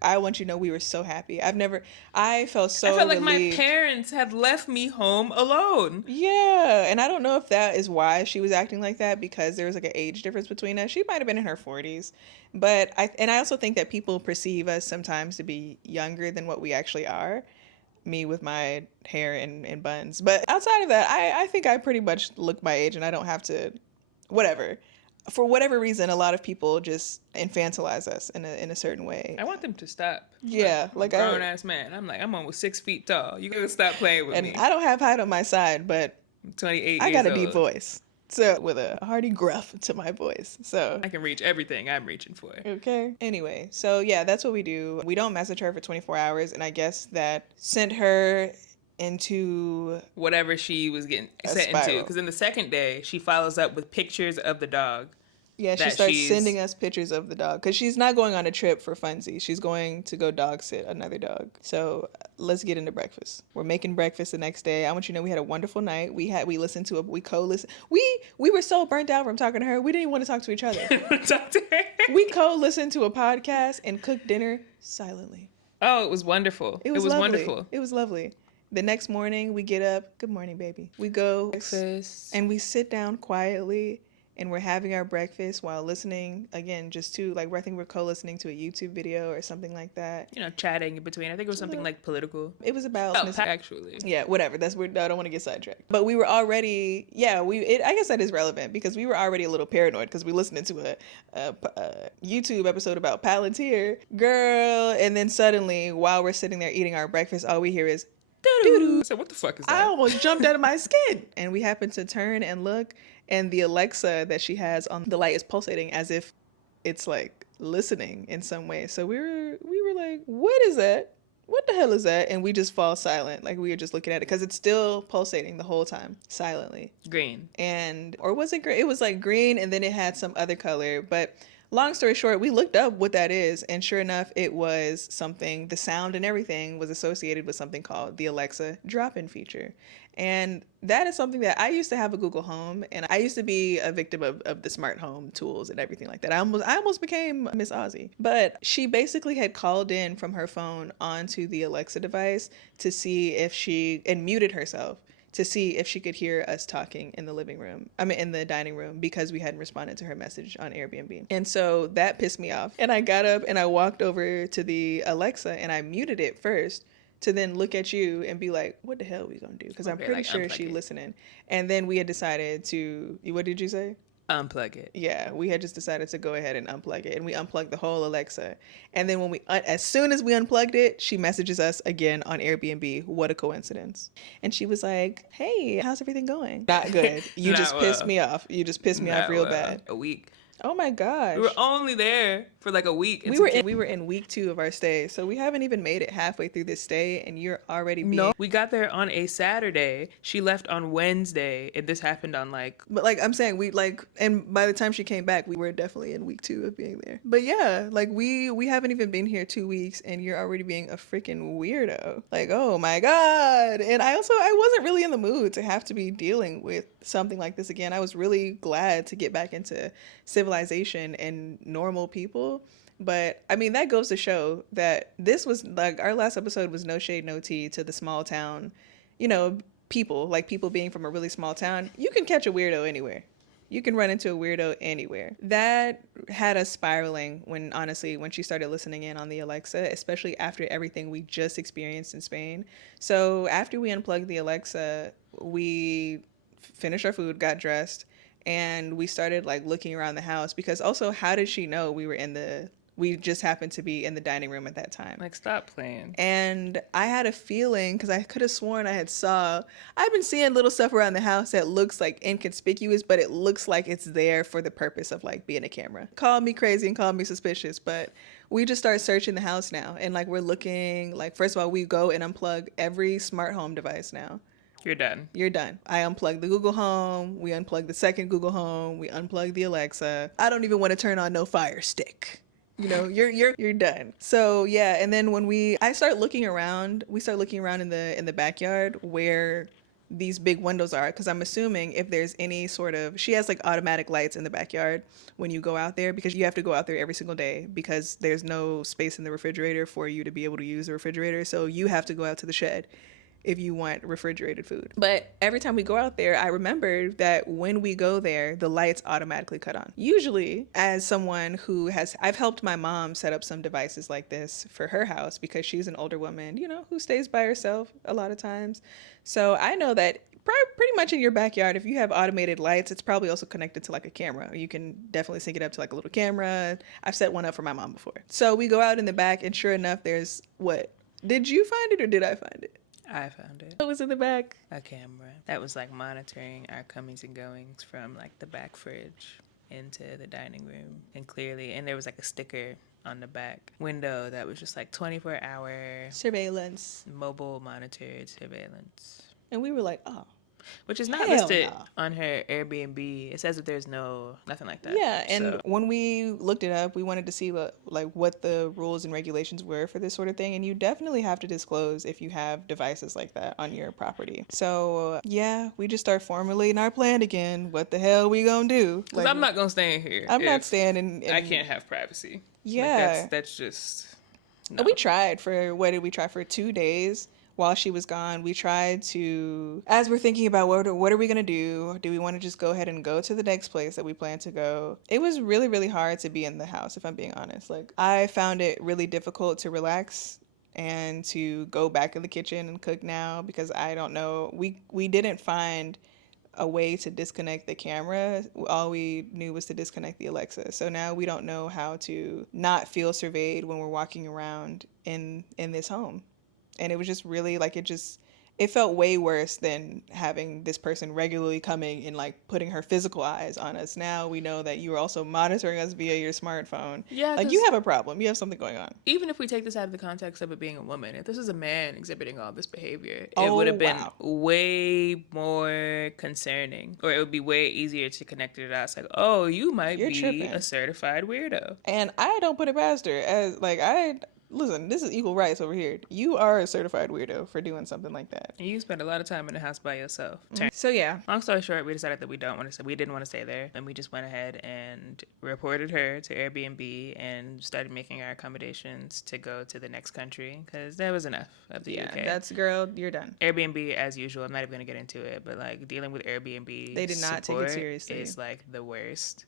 I want you to know we were so happy. I felt so I felt like relieved. my parents had left me home alone. Yeah, and I don't know if that is why she was acting like that, because there was like an age difference between us. She might have been in her 40s, but I also think that people perceive us sometimes to be younger than what we actually are. Me with my hair and buns. But outside of that, I think I pretty much look my age, and I don't have to, whatever. For whatever reason, a lot of people just infantilize us in a certain way. I want them to stop. Yeah, like a grown ass man. I'm almost 6 feet tall. You gotta stop playing with me. And I don't have height on my side, but I'm 28 I years got a deep old. voice. So with a hearty gruff to my voice. So I can reach everything I'm reaching for. Okay. Anyway, so yeah, that's what we do. We don't message her for 24 hours, and I guess that sent her into whatever she was getting sent into. Because then the second day, she follows up with pictures of the dog. Yeah, she starts sending us pictures of the dog, because she's not going on a trip for funsies. She's going to go dog sit another dog. So let's get into breakfast. We're making breakfast the next day. I want you to know we had a wonderful night. We co-listened. We were so burnt out from talking to her. We didn't even want to talk to each other. Talk to her. We co-listened to a podcast and cooked dinner silently. Oh, it was wonderful. It was lovely. wonderful. It was lovely. The next morning we get up. Good morning, baby. We go Breakfast. and we sit down quietly. And we're having our breakfast while listening, again, just to, like, I think we're co-listening to a YouTube video or something like that. You know, chatting in between. I think it was something like political. It was about... actually. Yeah, whatever. That's weird. I don't want to get sidetracked. But we were already... Yeah, I guess that is relevant, because we were already a little paranoid because we listened to a YouTube episode about Palantir. Girl. And then suddenly, while we're sitting there eating our breakfast, all we hear is... Doo-doo. So what the fuck is that? I almost jumped out of my skin. And we happened to turn and look, and the Alexa that she has on the light is pulsating as if it's like listening in some way. So we were like, what is that? What the hell is that? And we just fall silent. Like, we were just looking at it because it's still pulsating the whole time, silently. Green. Or was it green? It was like green, and then it had some other color. But long story short, we looked up what that is, and sure enough, it was something, the sound and everything was associated with something called the Alexa drop-in feature. And that is something that I used to have a Google Home, and I used to be a victim of the smart home tools and everything like that. I almost became Miss Aussie. But she basically had called in from her phone onto the Alexa device to see if and muted herself to see if she could hear us talking in the in the dining room, because we hadn't responded to her message on Airbnb. And so that pissed me off. And I got up and I walked over to the Alexa and I muted it first, to then look at you and be like, what the hell are we gonna do? Because I'm pretty sure she's listening. And then we had decided to, what did you say? Unplug it. Yeah, we had just decided to go ahead and unplug it, and we unplugged the whole Alexa. And then as soon as we unplugged it, she messages us again on Airbnb. What a coincidence. And she was like, hey, how's everything going? Not good. You just pissed me off. You just pissed me off real bad. A week. Oh my gosh. We were only there for like a week. We were in week 2 of our stay, so we haven't even made it halfway through this stay, and you're already being. No, we got there on a Saturday. She left on Wednesday, and this happened on like. But like I'm saying, we like, and by the time she came back, we were definitely in week 2 of being there. But yeah, like we haven't even been here 2 weeks, and you're already being a freaking weirdo. Like, oh my god! And I wasn't really in the mood to have to be dealing with something like this again. I was really glad to get back into civilization and normal people. But I mean, that goes to show that this was like our last episode was no shade, no tea to the small town, people, like people being from a really small town. You can catch a weirdo anywhere. You can run into a weirdo anywhere. That had us spiraling when she started listening in on the Alexa, especially after everything we just experienced in Spain. So after we unplugged the Alexa, we finished our food, got dressed, and we started like looking around the house, because also, how did she know we just happened to be in the dining room at that time? Like, stop playing. And I had a feeling, because I could have sworn I've been seeing little stuff around the house that looks like inconspicuous, but it looks like it's there for the purpose of like being a camera. Call me crazy and call me suspicious, but we just start searching the house now. And like, we're looking, like, first of all, we go and unplug every smart home device now. You're done. You're done. I unplugged the Google Home. We unplugged the second Google Home. We unplugged the Alexa. I don't even want to turn on no Fire Stick. You're done. So yeah, and then when I start looking around, we start looking around in the backyard where these big windows are, because I'm assuming if there's any sort of, she has like automatic lights in the backyard when you go out there, because you have to go out there every single day because there's no space in the refrigerator for you to be able to use the refrigerator. So you have to go out to the shed if you want refrigerated food. But every time we go out there, I remember that when we go there, the lights automatically cut on. Usually, as someone I've helped my mom set up some devices like this for her house, because she's an older woman, who stays by herself a lot of times. So I know that pretty much in your backyard, if you have automated lights, it's probably also connected to like a camera. You can definitely sync it up to like a little camera. I've set one up for my mom before. So we go out in the back, and sure enough, there's what? Did you find it or did I find it? I found it. What was in the back? A camera that was like monitoring our comings and goings from like the back fridge into the dining room. And there was like a sticker on the back window that was just like 24-hour surveillance, mobile monitored surveillance. And we were like, oh. Which is not listed on her Airbnb. It says that there's nothing like that. Yeah, and when we looked it up, we wanted to see what the rules and regulations were for this sort of thing. And you definitely have to disclose if you have devices like that on your property. So yeah, we just start formulating our plan again. What the hell we gonna do? Because I'm not gonna stand here. I'm not staying in. I can't have privacy. Yeah, like that's just. No. We tried for 2 days. While she was gone, we tried to, as we're thinking about what are we going to do we want to just go ahead and go to the next place that we plan to go? It was really, really hard to be in the house, if I'm being honest. Like, I found it really difficult to relax and to go back in the kitchen and cook now, because I don't know, we didn't find a way to disconnect the camera. All we knew was to disconnect the Alexa. So now we don't know how to not feel surveyed when we're walking around in this home. And it was just really like, it felt way worse than having this person regularly coming and like putting her physical eyes on us. Now we know that you are also monitoring us via your smartphone. Yeah. Like, you have a problem. You have something going on. Even if we take this out of the context of it being a woman, if this is a man exhibiting all this behavior, it would have been way more concerning, or it would be way easier to connect it out. It's like, oh, you're tripping. A certified weirdo. And I don't put it past her as like, listen, this is equal rights over here. You are a certified weirdo for doing something like that. You spend a lot of time in the house by yourself. So yeah. Long story short, we decided that we didn't want to stay there, and we just went ahead and reported her to Airbnb and started making our accommodations to go to the next country, because there was enough of the UK. That's, girl, you're done. Airbnb, as usual, I'm not even going to get into it, but like dealing with Airbnb, they did not take it seriously. Is like the worst.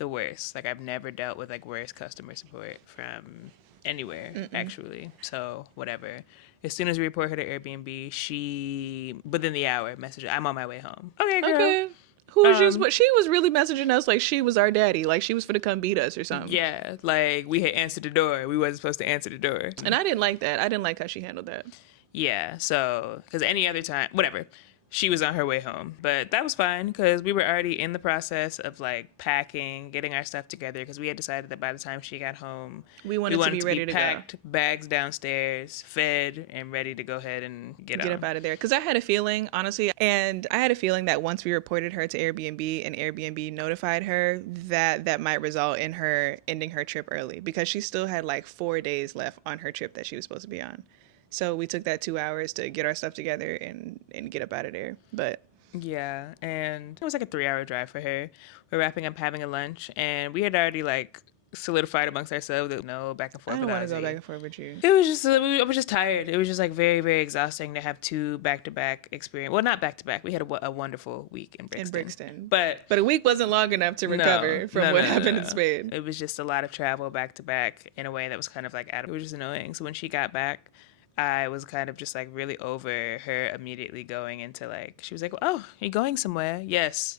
Like, I've never dealt with like worse customer support from anywhere. Actually. So whatever. As soon as we report her to Airbnb, she within the hour messaged, I'm on my way home. Okay, girl. Okay. She was really messaging us like she was our daddy, like she was finna come beat us or something. Yeah, like we had answered the door. We wasn't supposed to answer the door. And I didn't like that. I didn't like how she handled that. Yeah, so because any other time, whatever. she was on her way home. But that was fine because we were already in the process of like packing, getting our stuff together because we had decided that by the time she got home, We wanted to be ready to packed, bags downstairs, fed, and ready to go ahead and get up out of there. Because I had a feeling, honestly, and I had a feeling that once we reported her to Airbnb and Airbnb notified her, that might result in her ending her trip early because she still had like 4 days left on her trip that she was supposed to be on. So we took that 2 hours to get our stuff together and get up out of there. But yeah, and it was like a 3-hour drive for her. We're wrapping up having a lunch, and we had already like solidified amongst ourselves that no back and forth. I don't want to go back and forth with you. It was just, I was just tired. It was just like very, very exhausting to have 2 back-to-back experience. Well, not back-to-back. We had a wonderful week in Brixton. But a week wasn't long enough to recover from what happened in Spain. It was just a lot of travel back-to-back in a way that was kind of like it was just annoying. So when she got back, I was kind of just like really over her immediately going into like, she was like, oh, you're going somewhere? Yes.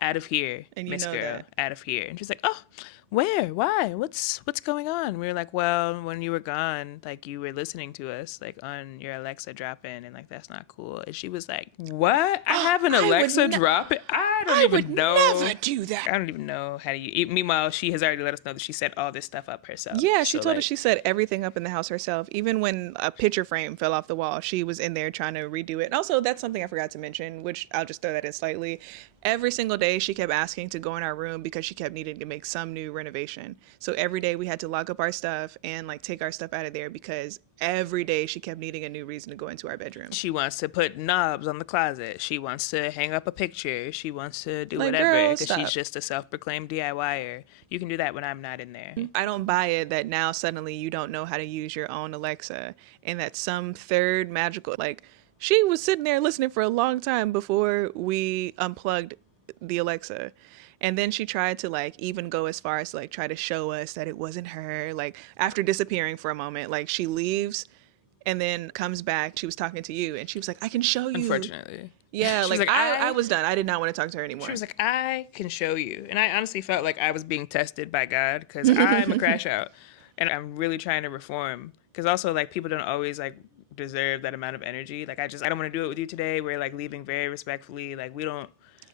Out of here, and you Miss know Girl. that. Out of here. And she's like, oh, where? Why? What's going on? We were like, well, when you were gone, like you were listening to us like on your Alexa drop-in and like that's not cool. And she was like, what? I have an Alexa drop-in? I would never do that. I don't even know how to use. Meanwhile, she has already let us know that she set all this stuff up herself. Yeah, she told us she set everything up in the house herself. Even when a picture frame fell off the wall, she was in there trying to redo it. And also, that's something I forgot to mention, which I'll just throw that in slightly. Every single day, she kept asking to go in our room because she kept needing to make some new renovation. So every day we had to lock up our stuff and like take our stuff out of there because every day she kept needing a new reason to go into our bedroom. She wants to put knobs on the closet. She wants to hang up a picture. She wants to do like, whatever because she's just a self-proclaimed DIYer. You can do that when I'm not in there. I don't buy it that now suddenly you don't know how to use your own Alexa and that some third magical, like, she was sitting there listening for a long time before we unplugged the Alexa. And then she tried to like even go as far as like try to show us that it wasn't her. Like after disappearing for a moment, like she leaves and then comes back. She was talking to you and she was like, I can show you. Unfortunately. Yeah, like I was done. I did not want to talk to her anymore. She was like, I can show you. And I honestly felt like I was being tested by God because I'm a crash out. And I'm really trying to reform. Because also like people don't always like deserve that amount of energy. Like I don't want to do it with you today. We're like leaving very respectfully. Like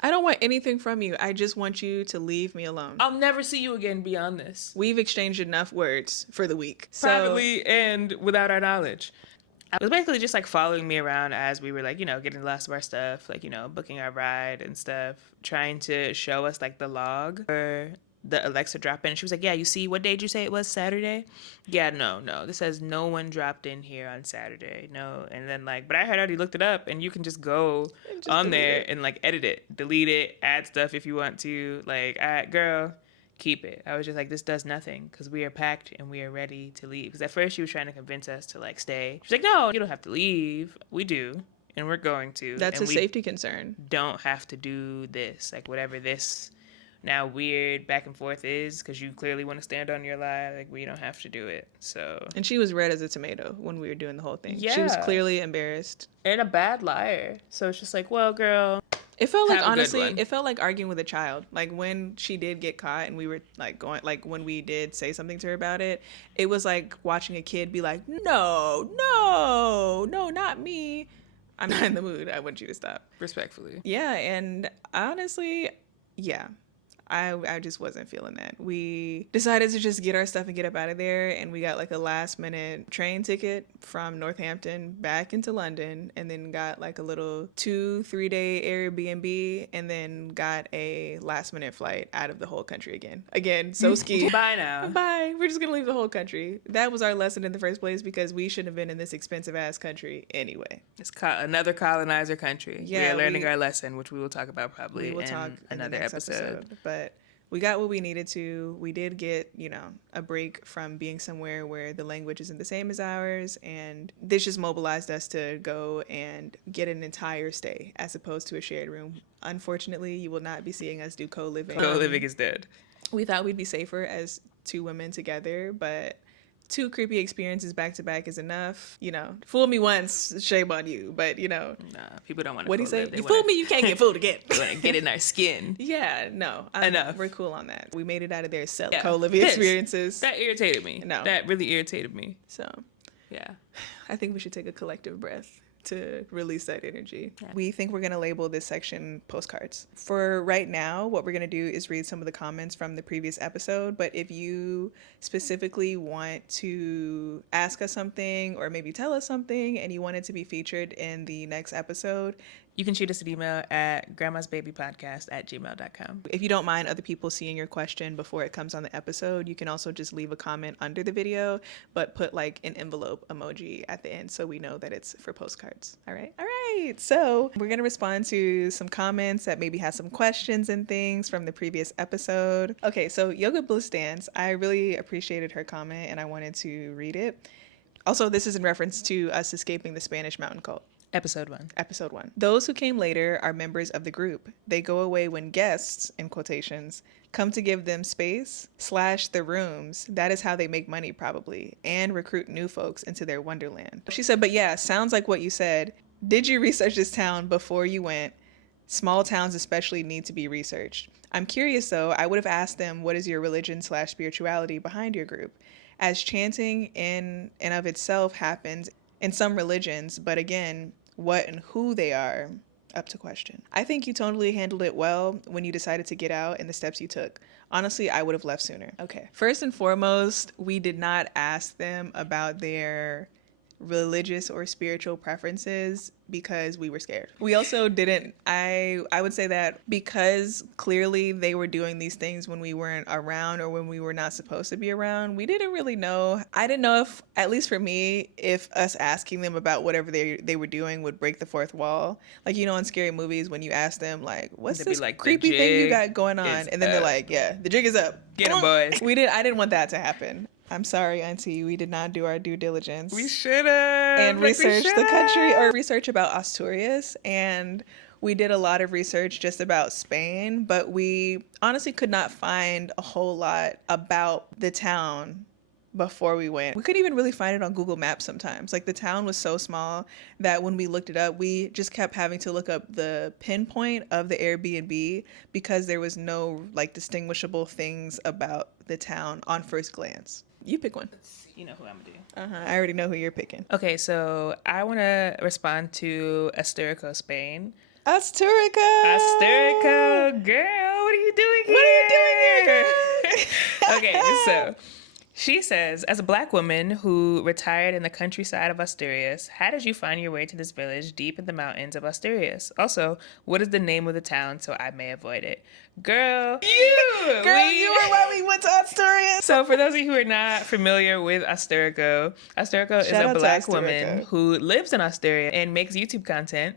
I don't want anything from you. I just want you to leave me alone. I'll never see you again beyond this. We've exchanged enough words for the week. Privately and without our knowledge. It was basically just like following me around as we were like, getting the last of our stuff, like, booking our ride and stuff, trying to show us like the log for the Alexa drop in. She was like, yeah, you see, what day did you say it was? Saturday? Yeah, no. This says no one dropped in here on Saturday. No. And then like, but I had already looked it up and you can just go on there and like edit it, delete it, add stuff if you want to. Like, girl, keep it. I was just like, this does nothing because we are packed and we are ready to leave. Because at first she was trying to convince us to like stay. She's like, no, you don't have to leave. We do. And we're going to. That's a safety concern. Don't have to do this. Like whatever this now weird back and forth is because you clearly want to stand on your lie. Like we don't have to do it. So. And she was red as a tomato when we were doing the whole thing. Yeah. She was clearly embarrassed. And a bad liar. So it's just like, well, girl. It felt like, honestly, it felt like arguing with a child. Like when she did get caught and we were like going, like when we did say something to her about it, it was like watching a kid be like, no, not me. I'm not in the mood. I want you to stop. Respectfully. Yeah. And honestly, yeah. I just wasn't feeling that. We decided to just get our stuff and get up out of there, and we got like a last minute train ticket from Northampton back into London, and then got like a little 2-3 day Airbnb, and then got a last minute flight out of the whole country again. So ski. Bye now. Bye. We're just gonna leave the whole country. That was our lesson in the first place because we shouldn't have been in this expensive ass country anyway. It's another colonizer country. Yeah, we are learning our lesson, which we will talk about probably in another episode. But we got what we needed to. We did get, a break from being somewhere where the language isn't the same as ours. And this just mobilized us to go and get an entire stay as opposed to a shared room. Unfortunately, you will not be seeing us do co-living. Co-living is dead. We thought we'd be safer as 2 women together, but 2 creepy experiences back to back is enough. Fool me once, shame on you. But nah, people don't want to. What do you say? You fool me, you can't get fooled again. Get in our skin. Yeah, no, enough. We're cool on that. We made it out of there. Co-living experiences. That irritated me. No, that really irritated me. So, yeah, I think we should take a collective breath to release that energy. Yeah. We think we're going to label this section postcards. For right now, what we're going to do is read some of the comments from the previous episode, but if you specifically want to ask us something or maybe tell us something and you want it to be featured in the next episode, you can shoot us an email at grandmasbabypodcast@gmail.com. If you don't mind other people seeing your question before it comes on the episode, you can also just leave a comment under the video, but put like an envelope emoji at the end so we know that it's for postcards. All right. So we're going to respond to some comments that maybe have some questions and things from the previous episode. Okay, so Yoga Bliss Dance, I really appreciated her comment and I wanted to read it. Also, this is in reference to us escaping the Spanish mountain cult. Episode 1. Those who came later are members of the group. They go away when guests, in quotations, come to give them space, / the rooms. That is how they make money, probably, and recruit new folks into their wonderland. She said, but yeah, sounds like what you said. Did you research this town before you went? Small towns especially need to be researched. I'm curious though, I would have asked them, what is your religion / spirituality behind your group? As chanting in and of itself happens in some religions, but again, what and who they are, up to question. I think you totally handled it well when you decided to get out and the steps you took. Honestly, I would have left sooner. Okay. First and foremost, we did not ask them about their religious or spiritual preferences because we were scared. We also didn't, I would say that because clearly they were doing these things when we weren't around or when we were not supposed to be around, we didn't really know. I didn't know if, at least for me, if us asking them about whatever they were doing would break the fourth wall. Like, you know, in scary movies when you ask them like, what's this like, creepy thing you got going on? And then they're like, yeah, the jig is up. Get 'em, boys. I didn't want that to happen. I'm sorry, Auntie, we did not do our due diligence. We should have. And research the country or research about Asturias. And we did a lot of research just about Spain, but we honestly could not find a whole lot about the town before we went. We couldn't even really find it on Google Maps sometimes. Like, the town was so small that when we looked it up, we just kept having to look up the pinpoint of the Airbnb because there was no like distinguishable things about the town on first glance. You pick one. You know who I'm gonna do. I already know who you're picking. Okay, so I want to respond to Asturico, Spain. Asturico, girl, what are you doing here? What are you doing here, girl? Okay, so she says, as a Black woman who retired in the countryside of Asturias, how did you find your way to this village deep in the mountains of Asturias? Also, what is the name of the town so I may avoid it? Girl, you were why we went to Asturias. So for those of you who are not familiar with Asturico is a Black woman who lives in Asturias and makes YouTube content.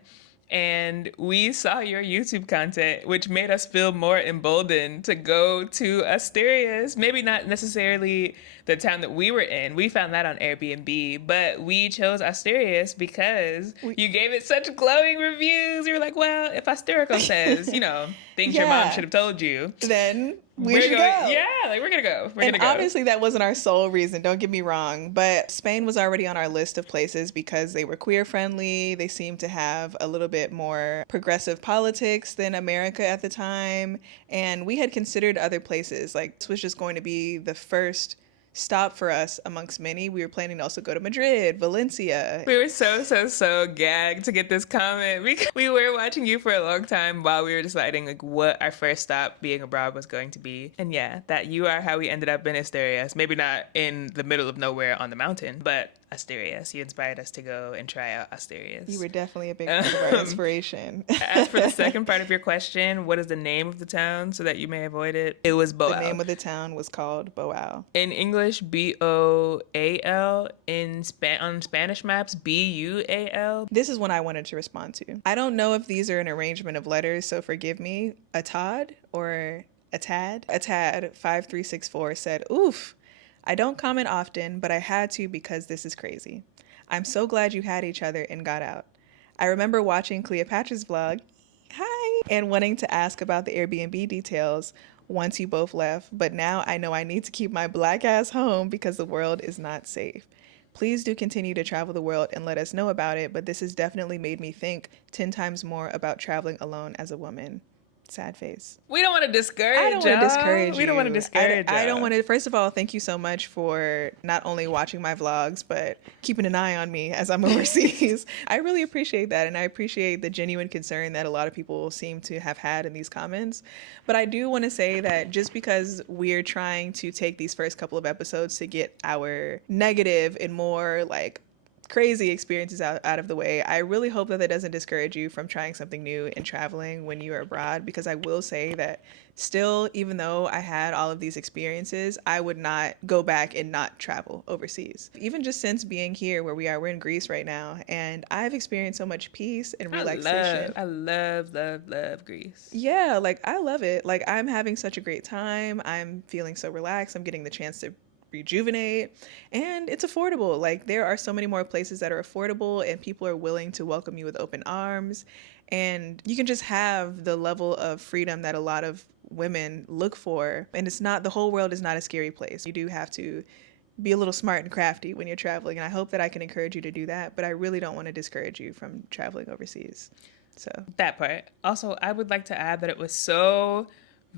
And we saw your YouTube content, which made us feel more emboldened to go to Asturias. Maybe not necessarily the town that we were in. We found that on Airbnb, but we chose Asturias because you gave it such glowing reviews. You were like, well, if Asturico says, you know, things your mom should have told you, then we should go. Yeah, like we're gonna go. Obviously that wasn't our sole reason, don't get me wrong, but Spain was already on our list of places because they were queer friendly. They seemed to have a little bit more progressive politics than America at the time. And we had considered other places. Like, this was just going to be the first stop for us amongst many. We were planning to also go to Madrid, Valencia. We were so gagged to get this comment because we were watching you for a long time while we were deciding like what our first stop being abroad was going to be. And yeah, that you are how we ended up in Asturias. Maybe not in the middle of nowhere on the mountain, but Asturias. You inspired us to go and try out Asturias. You were definitely a big part of our inspiration. As for the second part of your question, what is the name of the town so that you may avoid it? It was Boal. The name of the town was called Boal. In English, Boal. On Spanish maps, Bual. This is one I wanted to respond to. I don't know if these are an arrangement of letters, so forgive me. Atad or Atad? Atad 5364 said, oof. I don't comment often, but I had to because this is crazy. I'm so glad you had each other and got out. I remember watching Cleopatra's vlog, hi, and wanting to ask about the Airbnb details once you both left, but now I know I need to keep my Black ass home because the world is not safe. Please do continue to travel the world and let us know about it, but this has definitely made me think 10 times more about traveling alone as a woman. sad face. We don't want to discourage I don't want to discourage We don't want to discourage I don't y'all. want to. First of all, thank you so much for not only watching my vlogs, but keeping an eye on me as I'm overseas. I really appreciate that. And I appreciate the genuine concern that a lot of people seem to have had in these comments. But I do want to say that just because we're trying to take these first couple of episodes to get our negative and more like crazy experiences out of the way, I really hope that doesn't discourage you from trying something new and traveling when you are abroad, because I will say that still, even though I had all of these experiences, I would not go back and not travel overseas. Even just since being here where we are, we're in Greece right now, and I've experienced so much peace and relaxation. I love Greece. Yeah, like I love it. Like I'm having such a great time. I'm feeling so relaxed. I'm getting the chance to rejuvenate, and it's affordable. Like there are so many more places that are affordable and people are willing to welcome you with open arms, and you can just have the level of freedom that a lot of women look for. And it's not, the whole world is not a scary place. You do have to be a little smart and crafty when you're traveling, and I hope that I can encourage you to do that, but I really don't want to discourage you from traveling overseas. So that part. Also, I would like to add that it was so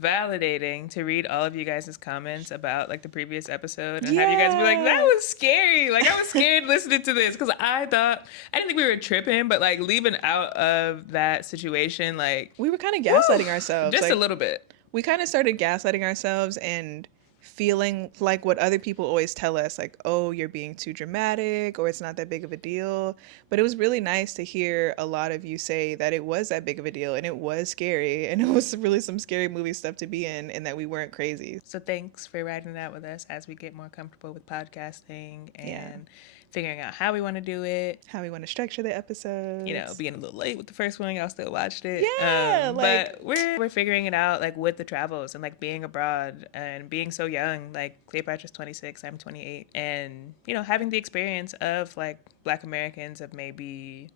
validating to read all of you guys' comments about like the previous episode and have you guys be like, that was scary. Like I was scared listening to this because I didn't think we were tripping, but like leaving out of that situation, like we were kind of gaslighting ourselves. Just like, a little bit. We kind of started gaslighting ourselves and feeling like what other people always tell us, like, oh, you're being too dramatic or it's not that big of a deal. But it was really nice to hear a lot of you say that it was that big of a deal and it was scary and it was really some scary movie stuff to be in, and that we weren't crazy. So thanks for riding that with us as we get more comfortable with podcasting and figuring out how we want to do it, how we want to structure the episodes. You know, being a little late with the first one, y'all still watched it. Yeah, but we're figuring it out, like with the travels and like being abroad and being so young. Like Cleopatra's 26, I'm 28, and you know, having the experience of like Black Americans of maybe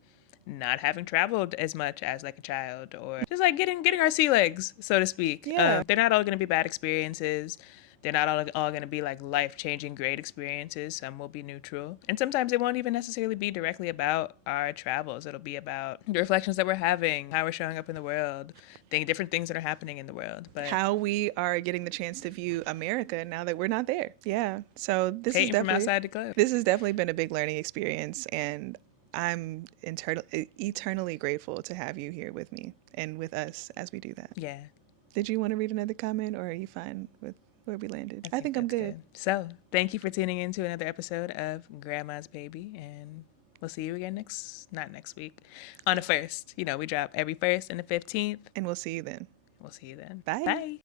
not having traveled as much as like a child, or just like getting our sea legs, so to speak. Yeah. They're not all going to be bad experiences. They're not all going to be like life-changing great experiences. Some will be neutral. And sometimes it won't even necessarily be directly about our travels. It'll be about the reflections that we're having, how we're showing up in the world, different things that are happening in the world. But how we are getting the chance to view America now that we're not there. Yeah. So this Hating is definitely, from outside the club. This has definitely been a big learning experience, and I'm eternally grateful to have you here with me and with us as we do that. Yeah. Did you want to read another comment, or are you fine with where we landed? I think I'm good. So thank you for tuning in to another episode of Grandma's Baby, and we'll see you again not next week, on the 1st. You know, we drop every 1st and the 15th. And we'll see you then. Bye. Bye.